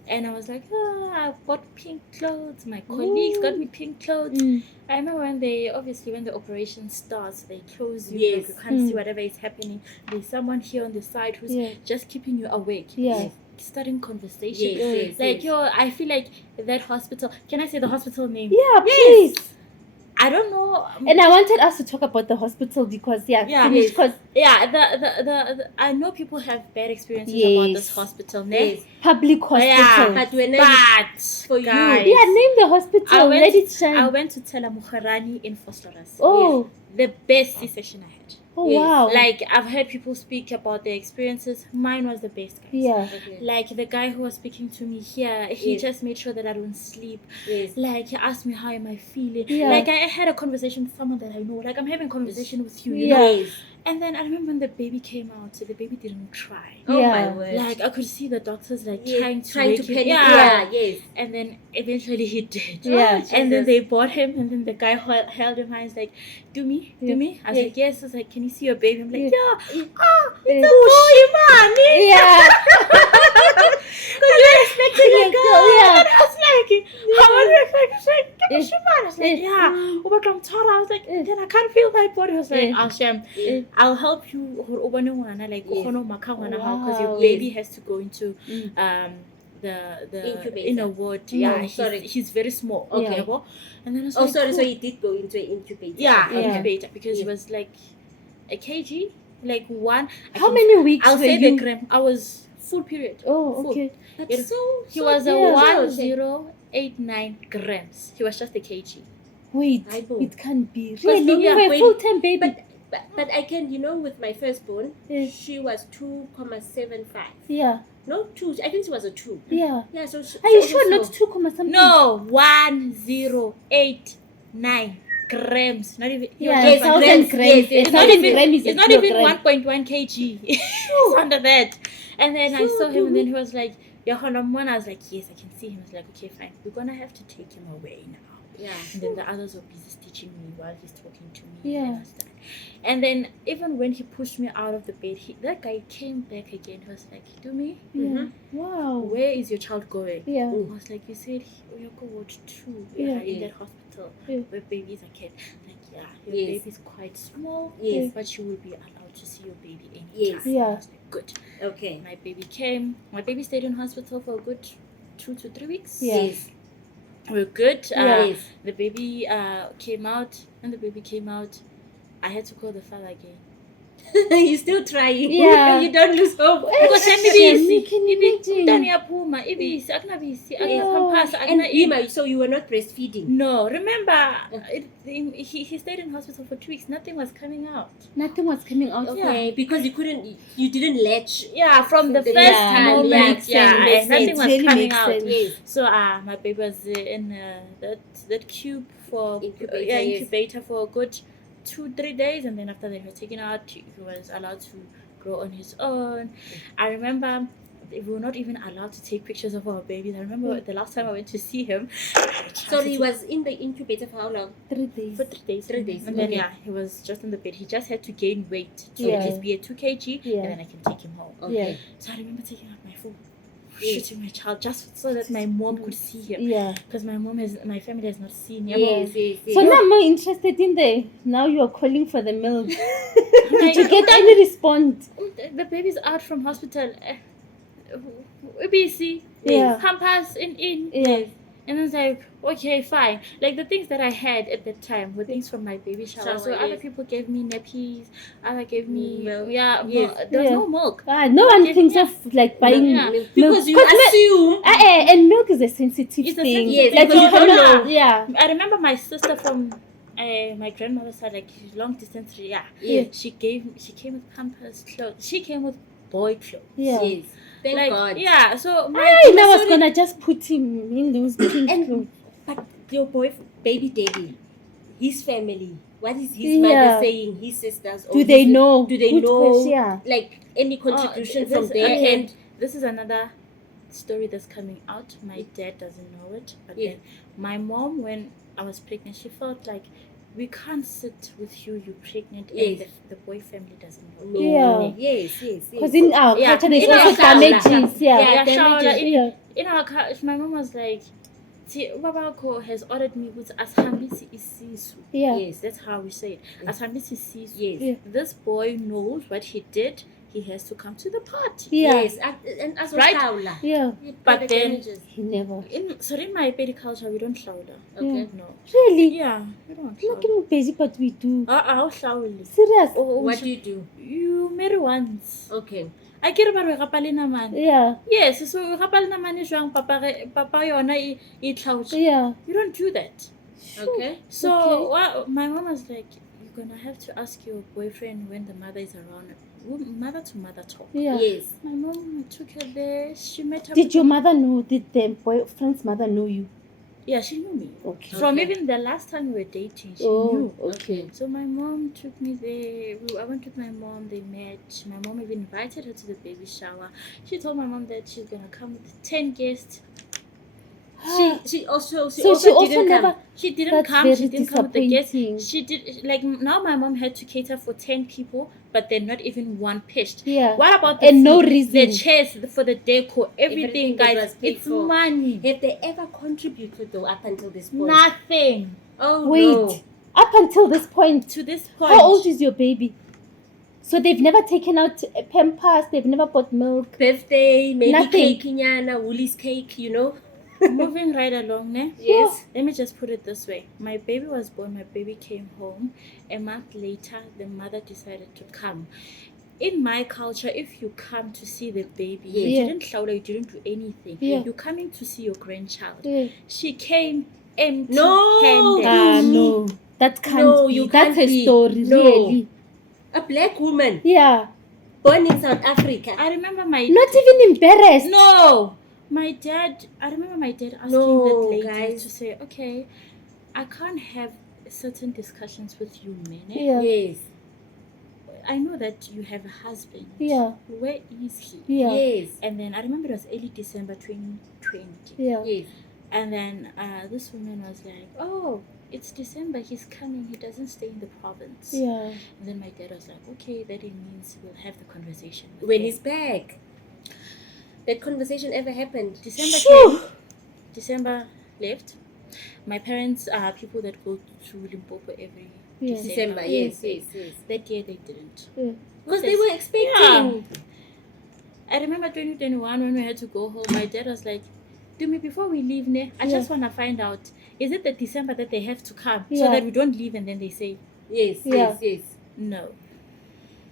And I was like, I bought pink clothes. My colleagues got me pink clothes. Mm. I remember when when the operation starts, they close you. Yes. Like you can't see Mm. whatever is happening. There's someone here on the side who's Yeah. just keeping you awake. Yeah. Starting conversation. Yes, Like, yes. I feel like that hospital. Can I say the hospital name? Yeah. Please. I don't know. And I wanted us to talk about the hospital because Yeah. finish because Yeah, the I know people have bad experiences about this Yes. hospital. Yes. public hospital. Yeah. But when But For you. guys, Yeah, name the hospital. Let it shine. I went to Tela Mukharani in Phosphorus. Oh. The best C-section I had. Oh Yes. wow. Like, I've heard people speak about their experiences. Mine was the best, guys. Yeah. Okay. Like, the guy who was speaking to me here, he Yes. just made sure that I don't sleep. Yes. Like, he asked me, how am I feeling? Yeah. Like, I had a conversation with someone that I know. Like, I'm having a conversation with you, you know? Yeah. Yes. And then I remember when the baby came out, so the baby didn't cry. Oh Yeah. my word. Like, I could see the doctors, like, Yes, trying to trying wake to him. panic. Yeah. Yes. And then eventually he did. Yeah. And then Jesus. they bought him, and then the guy held him high. He's like, "Do me, Yeah. do me." I was Yeah. like, "Yes." I was like, "Can you see your baby?" I'm like, Yeah. "Yeah." Yeah. Bushimani. Yeah. Because you're expecting a girl. Yeah. And I was like, "How are you expecting?" She's like, Yeah. Bushimani. I was like, Yeah. "Yeah." Oh, but I'm tired. I was like, Yeah. "Then I can't feel my body." I was like, Yeah. "I'll share. Yeah. I'll help you." Like, Yes. because your Wow. baby has to go into Mm. the Incubator. inner ward. Mm. Yeah, Oh, sorry. he's very small. Okay. Okay. And then I was Oh, like, sorry. So cool. he did go into an incubator. Yeah, Yeah. incubator because he Yeah. was like a kg, like one. How many weeks I'll were say you? the gram. I was full period. Oh, Full. okay. That's It- so. He so was a yeah. 1089 grams. He was just a kg. Wait, I know. it can't be. Because Really? don't You you were a wait- full-time baby. But I can, with my firstborn, Yeah. she was 2.75. Yeah. No, 2. I think she was a 2. Yeah. Yeah, so she, Are you so sure also not 2 comma something? No, 1089 grams. Not even. he was Yeah, just Yes, one 1,000 grams. grams. Yes, A yes, It's not thousand even, gram is a it's not even kilogram. 1.1 kg. It's under that. And then I saw him, and then he was like, Yohanamon. I was like, yes, I can see him. I was like, okay, fine. We're gonna have to take him away now. Yeah. And then the others were busy stitching me while he's talking to me. Yeah. And, I was like- and then even when he pushed me out of the bed, that guy came back again. He was like, Tumi, Yeah. Wow. where is your child going? Yeah. I was like, you said you go ward 2 Yeah. in that hospital Yeah. where babies are kept. Like, yeah, your Yes. baby's quite small, Yes. but you will be allowed to see your baby anytime. Yes. Yeah. I was like, good. Okay. My baby came. My baby stayed in hospital for a good 2 to 3 weeks. Yeah. Yes. We're good. Yes. The baby came out. When the baby came out, I had to call the father again. You're still trying. Yeah. You don't lose hope. Because Can you imagine? And Ima, so you were not breastfeeding. No, remember, he stayed in hospital for 2 weeks. Nothing was coming out. Nothing was coming out. Okay, because you didn't latch. Yeah, from the The first next time, moment, makes yeah, sense, makes nothing sense, was really coming makes out. sense. Yes. So my baby was in that cube for Incubator, yeah, yes. incubator for a good 2-3 days, and then after that he was taken out. He was allowed to grow on his own. I remember we were not even allowed to take pictures of our babies. I remember the last time I went to see him. So he was in the incubator for how long? 3 days. for 3 days. 3 days, And then okay. he was just on the bed. He just had to gain weight to Yeah. at least be at 2 kg, Yeah. and then I can take him home. Okay. So I remember taking out my phone, Yes. shooting my child just so that my mom could see him. Yeah. Because my family has not seen him. Yes, yes, yes. So now I'm more interested in now you're calling for the milk. Did Like, you get any response? the baby's out from hospital. busy. Yeah. Pampers in. Yeah. And I was like, okay, fine. Like the things that I had at that time were things from my baby shower. Shower, So other yes. people gave me nappies, other gave me Milk. yeah, Yes. there was Yeah. no milk. No one Yeah. thinks of like buying Yeah. milk. Because you 'Cause assume. and milk is a sensitive It's a thing. sensitive Yes, like because you you don't cannot. know. Yeah. I remember my sister from my grandmother's side, like long distance. Yeah, Yes. she came with Pampers clothes. She came with boy clothes. Yeah. Yes. Thank Like God. yeah, so my And I was sorry. gonna just put him in those pink And- clothes. But your baby daddy, his family, what is his Yeah. mother saying? His sisters? Or Do they his- know? Do they Good know? question, yeah. Like any contribution from this- their okay. end? This is another story that's coming out. My dad doesn't know it, but Yeah. then my mom, when I was pregnant, she felt like we can't sit with you. You're pregnant, Yes. and the boy family doesn't know. No. Yeah. Yes, yes, Because yes. in our Yeah. culture, there's In our also culture. damages. Yeah. Yeah, damages. shower, Yeah. in our my mom was like, see, Babako has ordered me with ashambisi isisu. Yeah. Yes, that's how we say it. Ashambisi isisu. Yes. Yeah. This boy knows what he did. He has to come to the party. Yeah. Yes. And as Right? Shaula. Yeah. But then- He never. In my baby culture, we don't shower. Okay. No. Really? Yeah, we don't Not shower. in busy, but we do. Shower. Serious? What do you do? You marry once. Okay. I care about we gapa le namane. Yeah. Yes, so we gapa le namane jwang papa yona e tlhaotse. Yeah. You don't do that. Okay. So Okay. my mom was like, you're gonna have to ask your boyfriend when the mother is around. Mother to mother talk. Yeah. Yes. My mom took her there. She met her. Did your mother know? Did the boyfriend's mother know you? Yeah, she knew me. Okay. From Okay. even the last time we were dating, she Oh, knew. okay. So my mom took me there. I went with my mom. They met. My mom even invited her to the baby shower. She told my mom that she's gonna come with 10 guests. She also didn't didn't never. come. She didn't That's come. very She didn't come with the guests. disappointing. She did like now. My mom had to cater for 10 people, but then not even one pitched. Yeah. What about the And no food, reason. the chairs for the decor, Everything everything, that guys? was paid It's for. money. Have they ever contributed though up until this point? Nothing Oh Wait. no. Up until this point, to this point. how old is your baby? So they've never taken out Pampers. They've never bought milk. Birthday, maybe Nothing. cake, Nyana, Woolies cake, you know? Moving right along, ne? Yes. Let me just put it this way. My baby was born, my baby came home. A month later, the mother decided to come. In my culture, if you come to see the baby, Yeah. you didn't shout, you didn't do anything. Yeah. You're coming to see your grandchild. Yeah. She came empty No. handed. No, that can't No, be. you That's can't a be. story, No. really. A black woman Yeah. born in South Africa. I remember my Not even embarrassed. No, I remember my dad asking No, that lady guys. to say, okay, I can't have certain discussions with you, men. Yeah. Yes. I know that you have a husband. Yeah. Where is he? Yeah. Yes. And then I remember it was early December 2020. Yeah. Yes. And then this woman was like, oh, it's December, he's coming, he doesn't stay in the province. Yeah. And then my dad was like, okay, that it means we'll have the conversation with When him. he's back. That conversation ever happened? December Phew. came, December left. My parents are people that go to Limpopo every Yeah. December, yes, yes, yes. That year they didn't. Yeah. Because they were expecting. I remember 2021 when we had to go home, my dad was like, Tumi, before we leave, I Yeah. just want to find out, is it the December that they have to come so Yeah. that we don't leave and then they say, Yes, Yeah. yes, yes. no,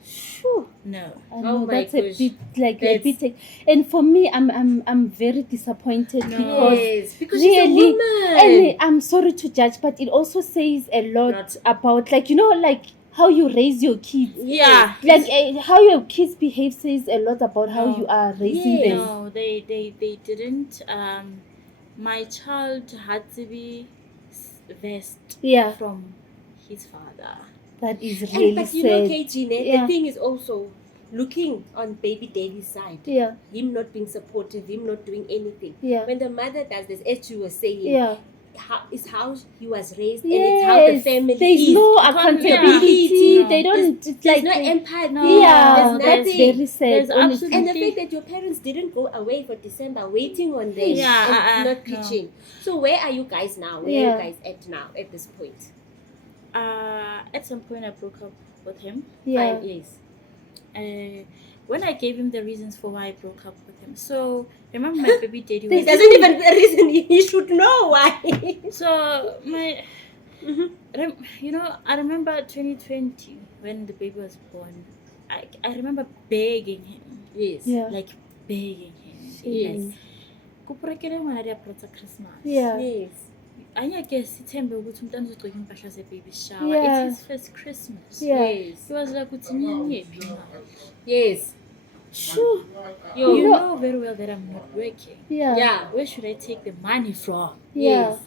Phew. no. I know my that's a gosh. bit like That's- a bit, and for me, I'm very disappointed No. because Yes, because she's a really, woman. and I'm sorry to judge, but it also says a lot Lot. about like how you raise your kids. Yeah. Like how your kids behave says a lot about how No. you are raising Yes. them. No, they didn't. My child had to be vest Yeah, from his father. that is And really but you know, sad. KG, Yeah. the thing is also, looking on baby daddy's side, Yeah. him not being supportive, him not doing anything. Yeah. When the mother does this, as you were saying, Yeah. it's how he was raised and it's how the Yes. family There's is. no Accountability. accountability. No. They don't. It's There's like no empathy. yeah, There's that's nothing. very sad. There's honestly. And the fact that your parents didn't go away for December waiting on them Yeah, and not no. pitching. So where are you guys now? Where are Yeah. you guys at now at this point? At some point, I broke up with him. Yeah. 5 years. When I gave him the reasons for why I broke up with him. So remember, my baby daddy There was. doesn't even be a reason he should know why. So my, Mhm. I remember 2020 when the baby was born. I remember begging him, Yes. Yeah. like begging him. Yes. Like, "Kupurekele ngwana diaparo tsa Christmas." Yeah. Yes. Anyake sithembe ukuthi umntwana uzogqoka impahla ze-baby shower. Yeah. It's his first Christmas. Yeah. Yes. He was like, "Uthi niyephi mama?" Yes. Shoo. Yo. You know- know very well that I'm not working. Yeah. Yeah. Where should I take the money from? Yeah.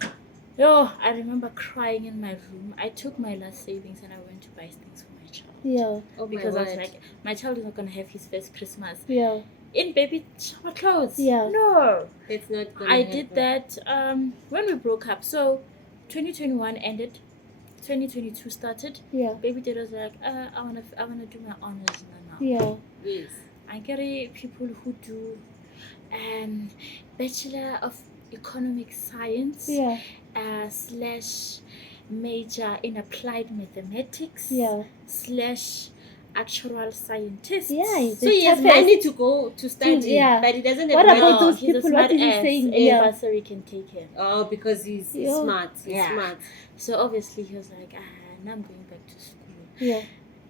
Oh, I remember crying in my room. I took my last savings and I went to buy things for my child. Yeah. Oh Because my I was word. like, my child is not going to have his first Christmas Yeah. in baby shower clothes. Yeah. No. That's not gonna I happen. did that when we broke up. So 2021 ended, 2022 started. Yeah. Baby dad was like, I wanna do my honors now. Yeah. Yes. I get people who do Bachelor of Economic Science Yeah. / major in applied mathematics Yeah. / actual scientist. Yeah. It's So the he has toughest. money to go to study, yeah. but he doesn't have What money. about those he's a people? smart What is he ass. saying? Any Yeah. bursary can take him. Oh, because he's Yeah. smart. He's Yeah. smart. So obviously he was like, now I'm going back to school. Yeah.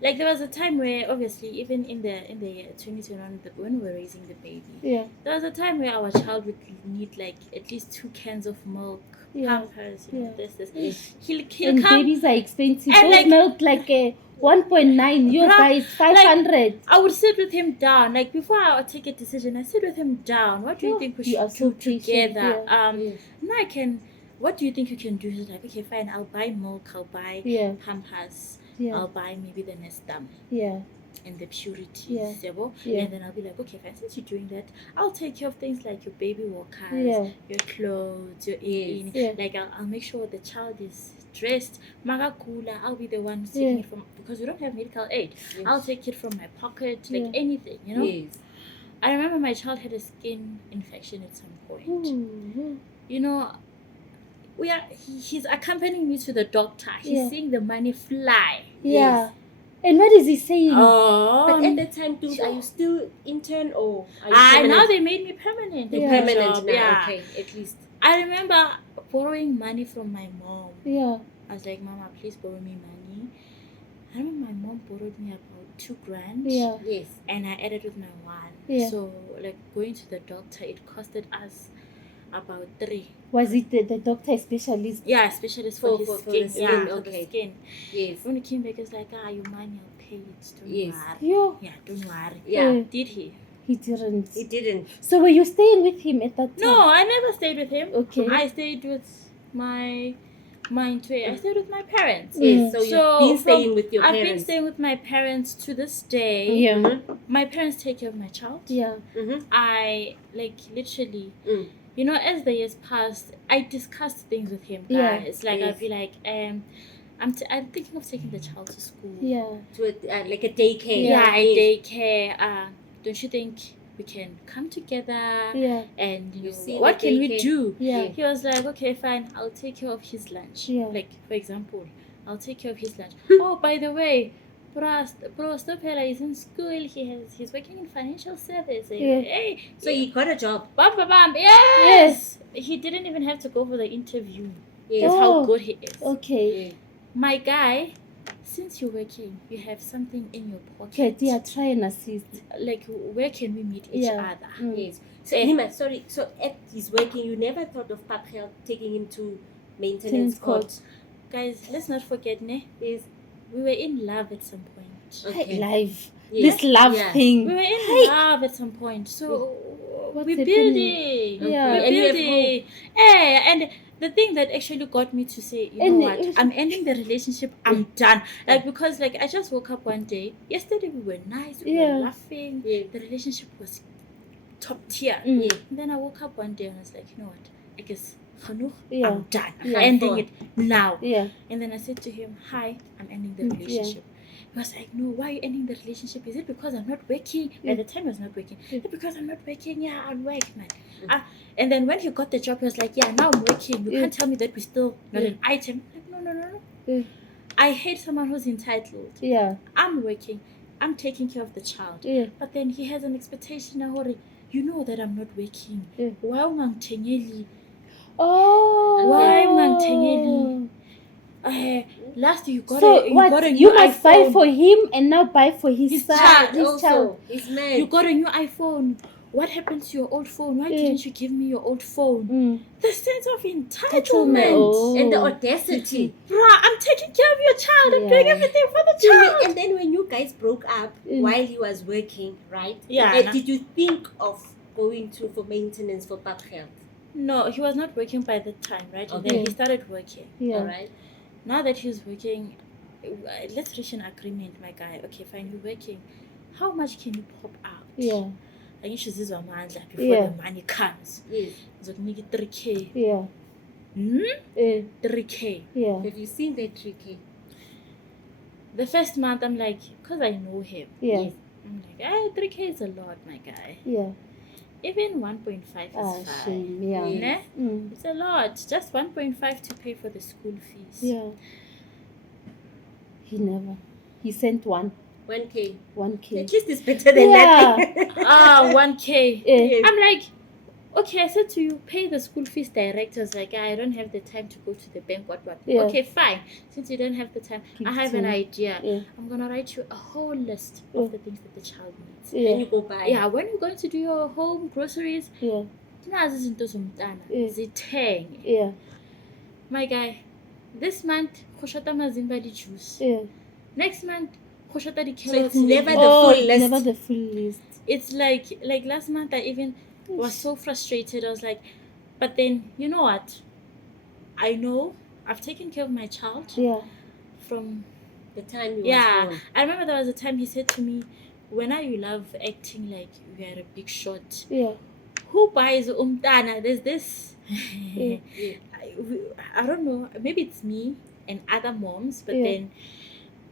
Like there was a time where obviously even in the year 2021 when we were raising the baby, Yeah. there was a time where our child would need like at least 2 cans of milk, Yeah. Pampers, Yeah. this. He'll And come. babies are expensive. And Those like- milk like 1.9. Your Bruh, guys 500. I would sit with him down. Like before I would take a decision, I sit with him down. What do you Oh, think we you should are so do patient, together? Yes. Now I can. What do you think you can do? He's like, okay, fine. I'll buy milk. I'll buy Yeah. Pampers. Yeah. I'll buy maybe the Nestum Yeah. and the purities. Yeah. yabo? Yeah. And then I'll be like, okay, fine. Since you're doing that, I'll take care of things like your baby walkers, Yeah. your clothes, your eating. Yeah. Like I'll make sure the child is dressed. Magakula. I'll be the one who's taking Yeah. it from because we don't have medical aid. Yes. I'll take it from my pocket, like Yeah. anything, you know. Yes. I remember my child had a skin infection at some point. Ooh. You know, he's accompanying me to the doctor. He's Yeah. seeing the money fly. Yeah. And what is he saying? Oh, But at that time, too, are you still intern or are you now permanent? they made me permanent. Yeah. Permanent Job, now. yeah. Okay, at least. I remember borrowing money from my mom. Yeah. I was like, Mama, please borrow me money. I remember my mom borrowed me about 2 grand. Yeah. Yes. And I added with my 1. Yeah. So, like, going to the doctor, it costed us about 3. Was it the doctor specialist? Yeah, specialist for his For skin. the skin, Yeah, for okay. the skin. Yes. When he came back, it's like, your money, I'll pay it. Don't Yes. worry. Yo, Yeah, don't worry. Yeah. Did he? he didn't. It didn't. So were you staying with him at that time? No, I never stayed with him. Okay. I stayed with my I stayed with my parents. Yes. So, So you've been staying with your I've parents. been staying with my parents to this day. Yeah. Mhm. My parents take care of my child. Yeah. Mhm. I like literally, Mm. you know, as the years passed, I discussed things with him. Yeah. Guys, like Yes. I'd be like, I'm thinking of taking the child to school. Yeah. To like a daycare. Yeah, Yes. daycare. Don't you think we can come together Yeah. and You see what the can we daycare? do? Yeah. He was like, okay, fine, I'll take care of his lunch. Yeah. Like, for example, I'll take care of his lunch. Oh, by the way, bro, Stopela is in school. He's working in financial service. Yeah. Hey, So you got a job. bam, bam, bam. Yes. He didn't even have to go for the interview. Yes. That's Oh. how good he is. Okay. Yeah. My guy, since you're working, you have something in your Okay, pocket. yeah, try and assist. Like, where can we meet each Yeah. other? Mm. Yes. So Eh. Nima, sorry. So at his working, you never thought of Pap Health taking him to maintenance Tennis court. court. Guys, let's not forget, Yes. we were in love at some point. Okay. Live. Yes. This love Yeah. We thing. were in love at some point. So What's we're happening? building. Yeah. We're And you have building. Hey, and the thing that actually got me to say, you And know what, I'm ending the relationship, I'm done. Like, because like I just woke up one day, yesterday we were nice, we Yeah. were laughing, Yeah. the relationship was top tier. Mm. And then I woke up one day and I was like, you know what, I guess genoeg, Yeah. I'm done. Yeah. Ending it now. Yeah. And then I said to him, hi, I'm ending the Mm, yeah. relationship. He was like, no, why are you ending the relationship? Is it because I'm not working? At the time, I was not working. Yeah. Is it because I'm not working? Yeah, I'll work, man. And then when he got the job, he was like, yeah, now I'm working. You Yeah. can't tell me that we're still not Yeah. an item. I'm like, no. Yeah. I hate someone who's entitled. Yeah. I'm working. I'm taking care of the child. Yeah. But then he has an expectation now, you know that I'm not working. Yeah. Why ungangithengeli? Oh. Why ungangithengeli? Last you got So a you what? got a new You must buy iPhone. for him and now buy for his His son, child his Also, child. it's mad. You got a new iPhone. What happened to your old phone? Why Yeah. didn't you give me your old phone? Mm. The sense of entitlement. Entitlement. Oh. And the audacity. Bruh, I'm taking care of your child. I'm Yeah. doing everything for the child. And then when you guys broke up Mm. while he was working, right? Yeah. Did you think of going to for maintenance for pap health? No, he was not working by the time, right? And Okay. then he started working. Yeah. All right. Now that he's working, let's reach an agreement, my guy. Okay, fine, you're working. How much can you pop out? Yeah. I guess she's amandla before Yeah. the money comes. Yes. Zokunika 3K. Yeah. 3K. Yeah. Have you seen that tricky? The first month, I'm like, because I know him. Yeah. Yes. I'm like, 3K is a lot, my guy. Yeah. Even 1.5 is Ah, fine. shame. Yeah. Yeah. Ne? Mm. It's a lot. Just 1.5 to pay for the school fees. Yeah. He sent 1K. 1K. At least it's better than Yeah. nothing. 1K. Eh. I'm like, okay, I said to you, pay the school fees direct. I was like, I don't have the time to go to the bank, what. Yeah. Okay, fine. Since you don't have the time, Give I it have to an me. idea. Yeah. I'm going to write you a whole list Yeah. of the things that the child needs. Then Yeah. you go buy. Yeah, when you're going to do your home groceries, Yeah. nazi izinto zomntana Yeah. zithenge. Yeah. My guy, this month, go shota mazimba di juice. Yeah. Next month, go shota di So carrots. it's never the Oh, full list. never the full list. It's like last month I even was so frustrated. I was like, but then you know what? I know I've taken care of my child Yeah. from The time you yeah. was born. I remember there was a time he said to me, "When you love acting like you are a big shot, Yeah. who buys umtana?" There's this. Yeah. Yeah. I don't know. Maybe it's me and other moms, but Yeah. then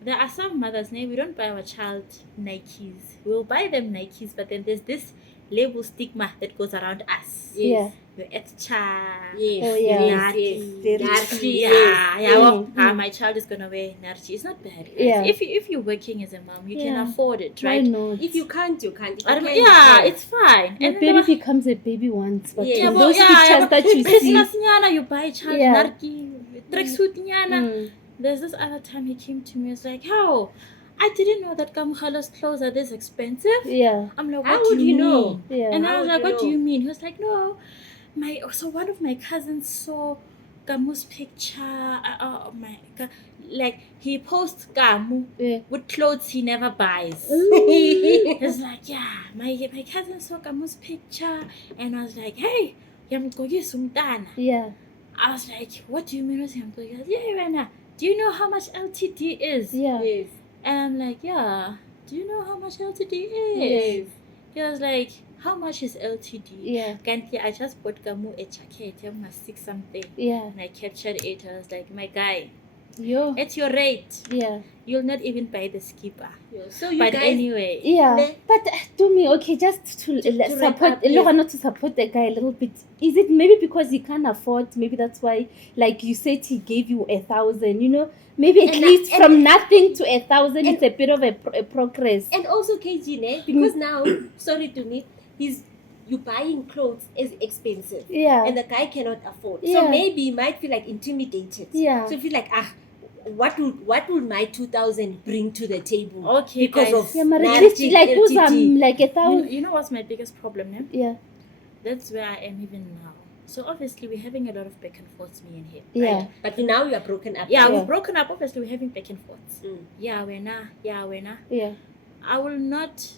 there are some mothers. Now we don't buy our child Nikes. We'll buy them Nikes, but then there's this label stigma that goes around us. Yeah. You're extra. Yes. Oh, yeah. Yes. Yes. Very Nasty, true. Yeah, yes. yeah. Well, Mm. my child is gonna wear narchi. It's not bad. Guys. Yeah. If you're working as a mom, you can Yeah. afford it, Why right? not? If you can't, you can't. If you I don't, can, you yeah, can. it's fine. Your then there baby were- becomes a baby once, but Yeah, yeah, but those pictures that you see. Christmas nyana, you buy child Yeah. narki, tracksuit nyana. Mm. There's this other time he came to me. He was like, "How? I didn't know that Kamkhala's clothes are this expensive." Yeah. I'm like, How "What would do you you know? mean?" Yeah. And I How was would like, you "What do know? you mean?" He was like, "No, so one of my cousins saw Kamu's picture. Like he posts Kamu Yeah. with clothes he never buys." It's like, yeah, my cousin saw Kamu's picture, and I was like, "Hey, yamgqokisa umntana." Yeah. I was like, "What do you mean?" Yeah, Rana, do you know how much LTD is? Yeah. Yes. And I'm like, yeah. Do you know how much LTD is? Yes. He was like, how much is LTD? Yeah. Kanti, I just bought Kamu a jacket, I'm 6 something. Yeah. And I captured it. I was like, my guy, Yo. at your rate, Yeah. you'll not even buy the skipper. So you But guys. anyway, Yeah. Ne- But to me, okay, just to wrap support, up, yes. not to support the guy a little bit. Is it maybe because he can't afford? Maybe that's why, like you said, he gave you 1,000. You know, maybe at And least and- from nothing to 1,000, and- it's a bit of a progress. And also KG, ne? Because now, sorry to me, you buying clothes is expensive. Yeah. And the guy cannot afford. Yeah. So maybe he might feel like intimidated. Yeah. So feel like, what would my 2,000 bring to the table? Okay, Because guys. of Yeah, but at nasty least like who's LTD. like 1,000. you know what's my biggest problem, ne? Yeah. That's where I am even now. So obviously we're having a lot of back and forths, me and him. Yeah. Right? But now you are broken up. Yeah, Yeah. we've broken up. Obviously we're having back and forths. Mm. Yeah, we're not. Yeah. I will not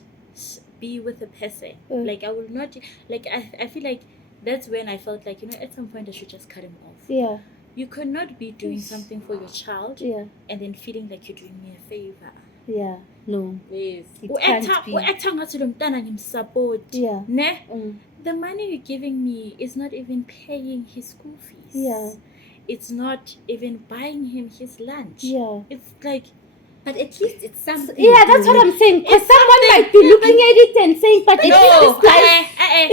be with a person. Like I will not. Like I feel like that's when I felt like, you know, at some point I should just cut him off. Yeah. You could not be doing something for your child Yeah. and then feeling like you're doing me a favor. Yeah. No. Yes. It can't be. U-acta ngathi lo mntana ngimsupport. Yeah. Ne? Mm. The money you're giving me is not even paying his school fees. Yeah. It's not even buying him his lunch. Yeah. It's like, But at least it's something. Yeah, that's what I'm saying. Because someone might be looking at it and saying, but at least this guy,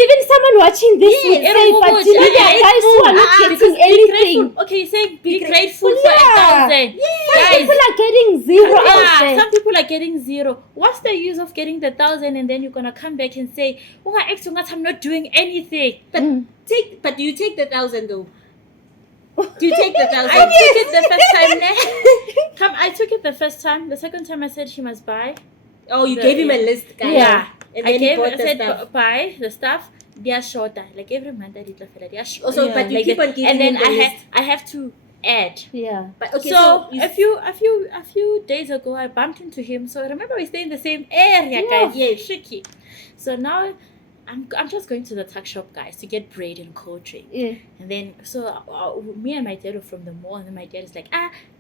even someone watching this would say, but you know, there are guys who are not getting anything. Okay, say be grateful for Yeah. 1,000. Some people are getting zero out Yeah, there. some people are getting 0. What's the use of getting the 1,000 and then you're gonna come back and say, I'm not doing anything. But do you take the 1,000 though? Do you take the 1,000? I took it the first time. I took it the first time. The second time I said he must buy. Oh, you gave him a list, guys. Yeah. And I then he bought I the said stuff. buy the stuff. They are shorter. Like every month I did they are short. Also, but you Like keep that. on giving and then him the list. I have to add. Yeah. But okay, so you a few days ago I bumped into him. So remember we stay in the same area, guys. Yeah. Tricky. So now I'm just going to the tuck shop, guys, to get bread and cold drink. Yeah. And then me and my dad were from the mall, and then my dad is like,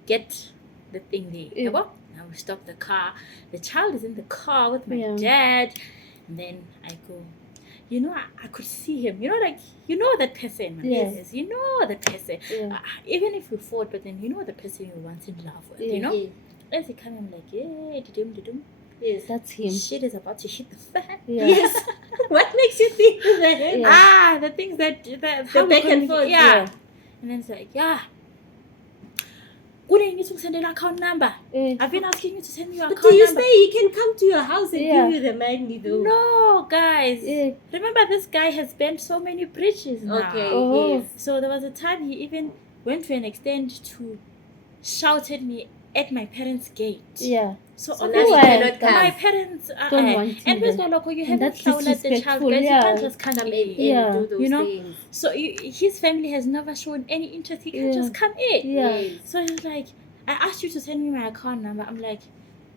get the thing there. Yeah. Now we stop the car. The child is in the car with my Yeah. dad, and then I go. I could see him. That person. Man. Yes. Yes, you know that person. Yeah. Even if we fought, but then you know the person you once in love with. Yeah. Yeah. As he come, I'm like, yeah, didum. Yes. That's him. Shit is about to hit the fan. Yeah. Yes. What makes you think that? Yeah. The things that The how we back and communicate. forth, Yeah. And then it's like, you need to send an account number. I've been asking you to send me your But account do you number. say he can come to your house and Yeah. give you the money though? No, guys. Yeah. Remember, this guy has bent so many bridges now. Okay. Oh. Yes. So there was a time he even went to an extent to shout at me at my parents' gate. Yeah. So, So now he Well, cannot come. my parents Don't want him and there. you And haven't that's shouted at the child, disrespectful, guys. yeah. You can't just come Come in. in and Yeah. do those You know? things. So his family has never shown any interest. He can Yeah. just come in. Yeah. Yes. So he's like, I asked you to send me my account number. I'm like,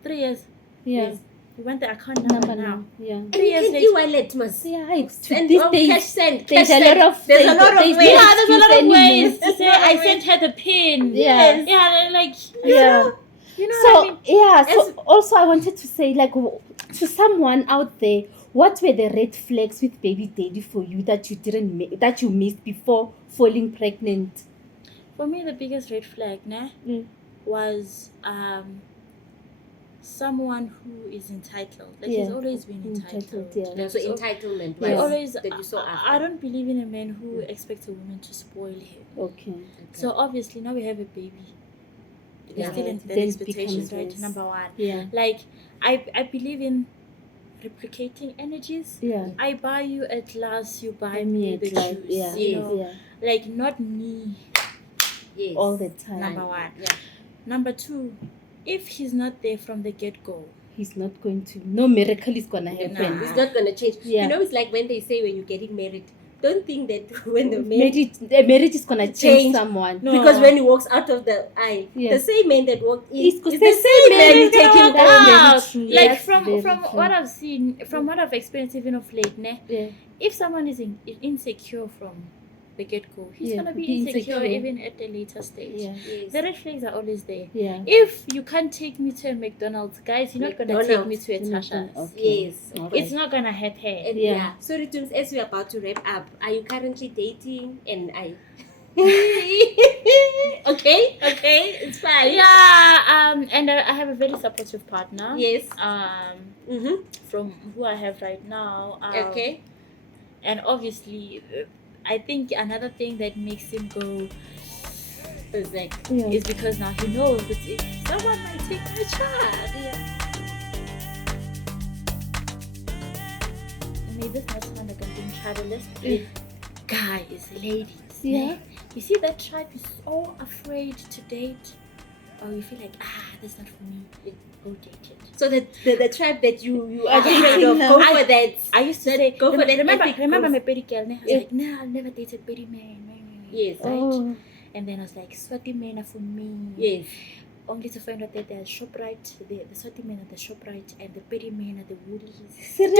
3 years. Yeah. Yes. You want the account number Number now? now. Yeah. 3 years Can later. e-wallet must. Yeah, it's to Send this cash day. send. There's cash a send. lot of There's a lot of there's ways. no Yeah, there's a lot of excuse ways anymore. to say I sent her the pin. Yes. Yeah, like, Yeah. you know So what I mean? yeah, so As- also I wanted to say, like, to someone out there, what were the red flags with baby daddy for you that you that you missed before falling pregnant? For me, the biggest red flag, was someone who is entitled. Like he's Yeah. always been entitled. Entitled, yeah. No, so entitlement. He Yes. always. that you saw I after. don't believe in a man who expects a woman to spoil him. Okay. So obviously now we have a baby. There's Yeah. still Then that it expectation, becomes right? worse. Number one. Yeah. Like I believe in replicating energies. Yeah. I buy you a glass, you buy Me me a the glass, juice. yeah. You know? Yeah. Like not me. Yes. All the time. Number one. Yeah. Number two, if he's not there from the get-go, He's not going to. No miracle is gonna No, happen. it's not gonna change. Yeah. You know, it's like when they say when you're getting married, don't think that when the man Marriage is gonna change Change. someone. No. because when he walks out of the aisle, Yeah. the same man that walked in It's is 'cause the the same man man you is take gonna him walk down. out. out. true. Like That's from very from true. what I've seen, from what I've experienced even of late, Yeah. if someone is insecure from the get-go, he's Yeah, gonna be be insecure insecure. even at a later stage. Yeah. Yes. The red flags are always there. Yeah. If you can't take me to a McDonald's, guys, you're not gonna take McDonald's. me to a Tasha's. Okay. Yes. All It's right. not gonna happen. And Yeah. yeah. Sorry, Tums, as we're about to wrap up, are you currently dating? And okay, it's fine. Yeah, and I have a very supportive partner. Yes. Mm-hmm. From who I have right now. Okay. And obviously, I think another thing that makes him go It's like, Yeah. is because now he knows that if someone might take my child. May this not sound like I'm being childless. Guys, ladies. Yeah. You see that tribe is so afraid to date. Or you feel like, that's not for me. Go date it. so the tribe that you are dating afraid of, now. go for that. I used to say, go for that epic remember growth. my petty girl? I was Yeah. like, nah, I'll never date a petty man. Yes. Right? Oh. And then I was like, Swati men are for me. Yes. Only to find out that the ShopRite, the Swati men are the ShopRite and the petty men are the Woolies. Serious?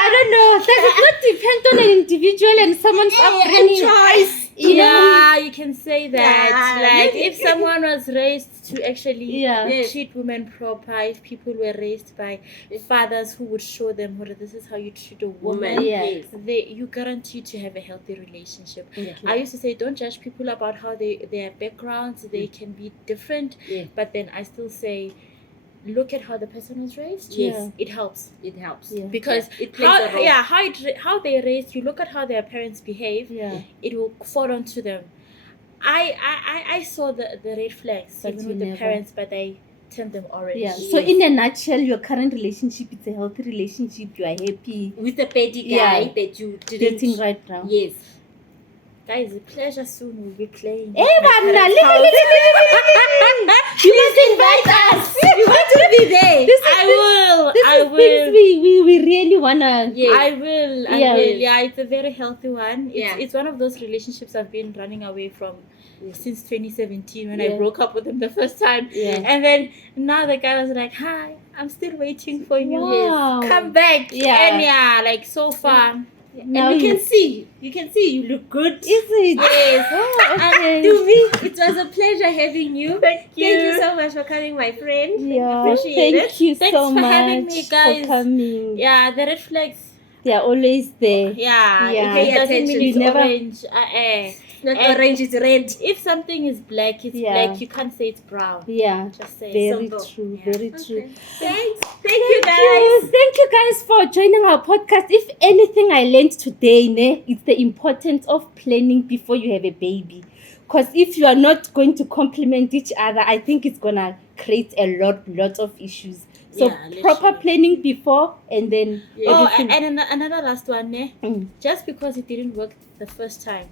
I I don't know. Does it not depend on an individual and someone's upbringing? choice. Yeah, you can say that. Yeah, Like, maybe. if someone was raised to actually Yeah. treat women proper, if people were raised by fathers who would show them, this is how you treat a woman, Yeah. you guarantee to have a healthy relationship. Okay. I used to say, don't judge people about how their backgrounds, they can be different, Yeah. but then I still say, look at how the person was raised. Yes. It helps. It helps. Yeah. Because It plays a role. how they raised, you look at how their parents behave, Yeah. it will fall onto them. I saw the red flags But even you with the never. parents, but they turned them orange. Yeah. So in a nutshell, your current relationship is a healthy relationship. You are happy With the petty guy Yeah. that you didn't. dating right now. Yes. Guys, the pleasure soon will be playing. Hey, Bamna, You must invite us. We want to be there. This is I will. This I is things will. we really wanna. Yes. I will. I Yeah. will. Yeah, it's a very healthy one. Yeah. It's one of those relationships I've been running away from since 2017 when Yeah. I broke up with him the first time. Yeah. And then now the guy was like, "Hi, I'm still waiting for you. Wow. Come back." Yeah. And yeah, like so far. Now And you can see. You can see you look good. Is it? Yes. Oh, okay. To me, it was a pleasure having you. Thank Thank you so much for coming, my friend. Yeah. Appreciate Thank it. you Thanks so for much having me, guys. for coming. Yeah, the red flags. They are always there. Yeah. Yeah. It doesn't Pay mean attention. it's You never- orange. Not And- orange, it's red. If something is black, it's Yeah. black. You can't say it's brown. Yeah. Just say Very Simple. true. Yeah. Very true. Thanks. Thank you, guys. Thank you guys for joining our podcast. If anything I learned today, it's the importance of planning before you have a baby. Because if you are not going to complement each other, I think it's gonna create a lot of issues. So Yeah, proper literally. planning before and then Oh, everything. and another last one, ne? Mm. Just because it didn't work the first time,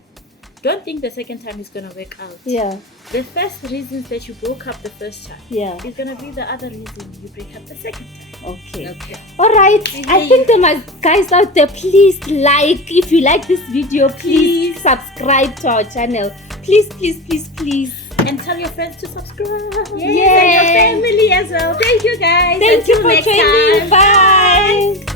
don't think the second time is gonna work out. Yeah, The first reasons that you broke up the first time yeah. is gonna be the other reason you break up the second time. Okay. Okay. All right. I think there must guys out there. Please like if you like this video. Please subscribe to our channel. Please. And tell your friends to subscribe. Yes, and your family as well. Thank you, guys. Thank you Until for next joining. time. Bye.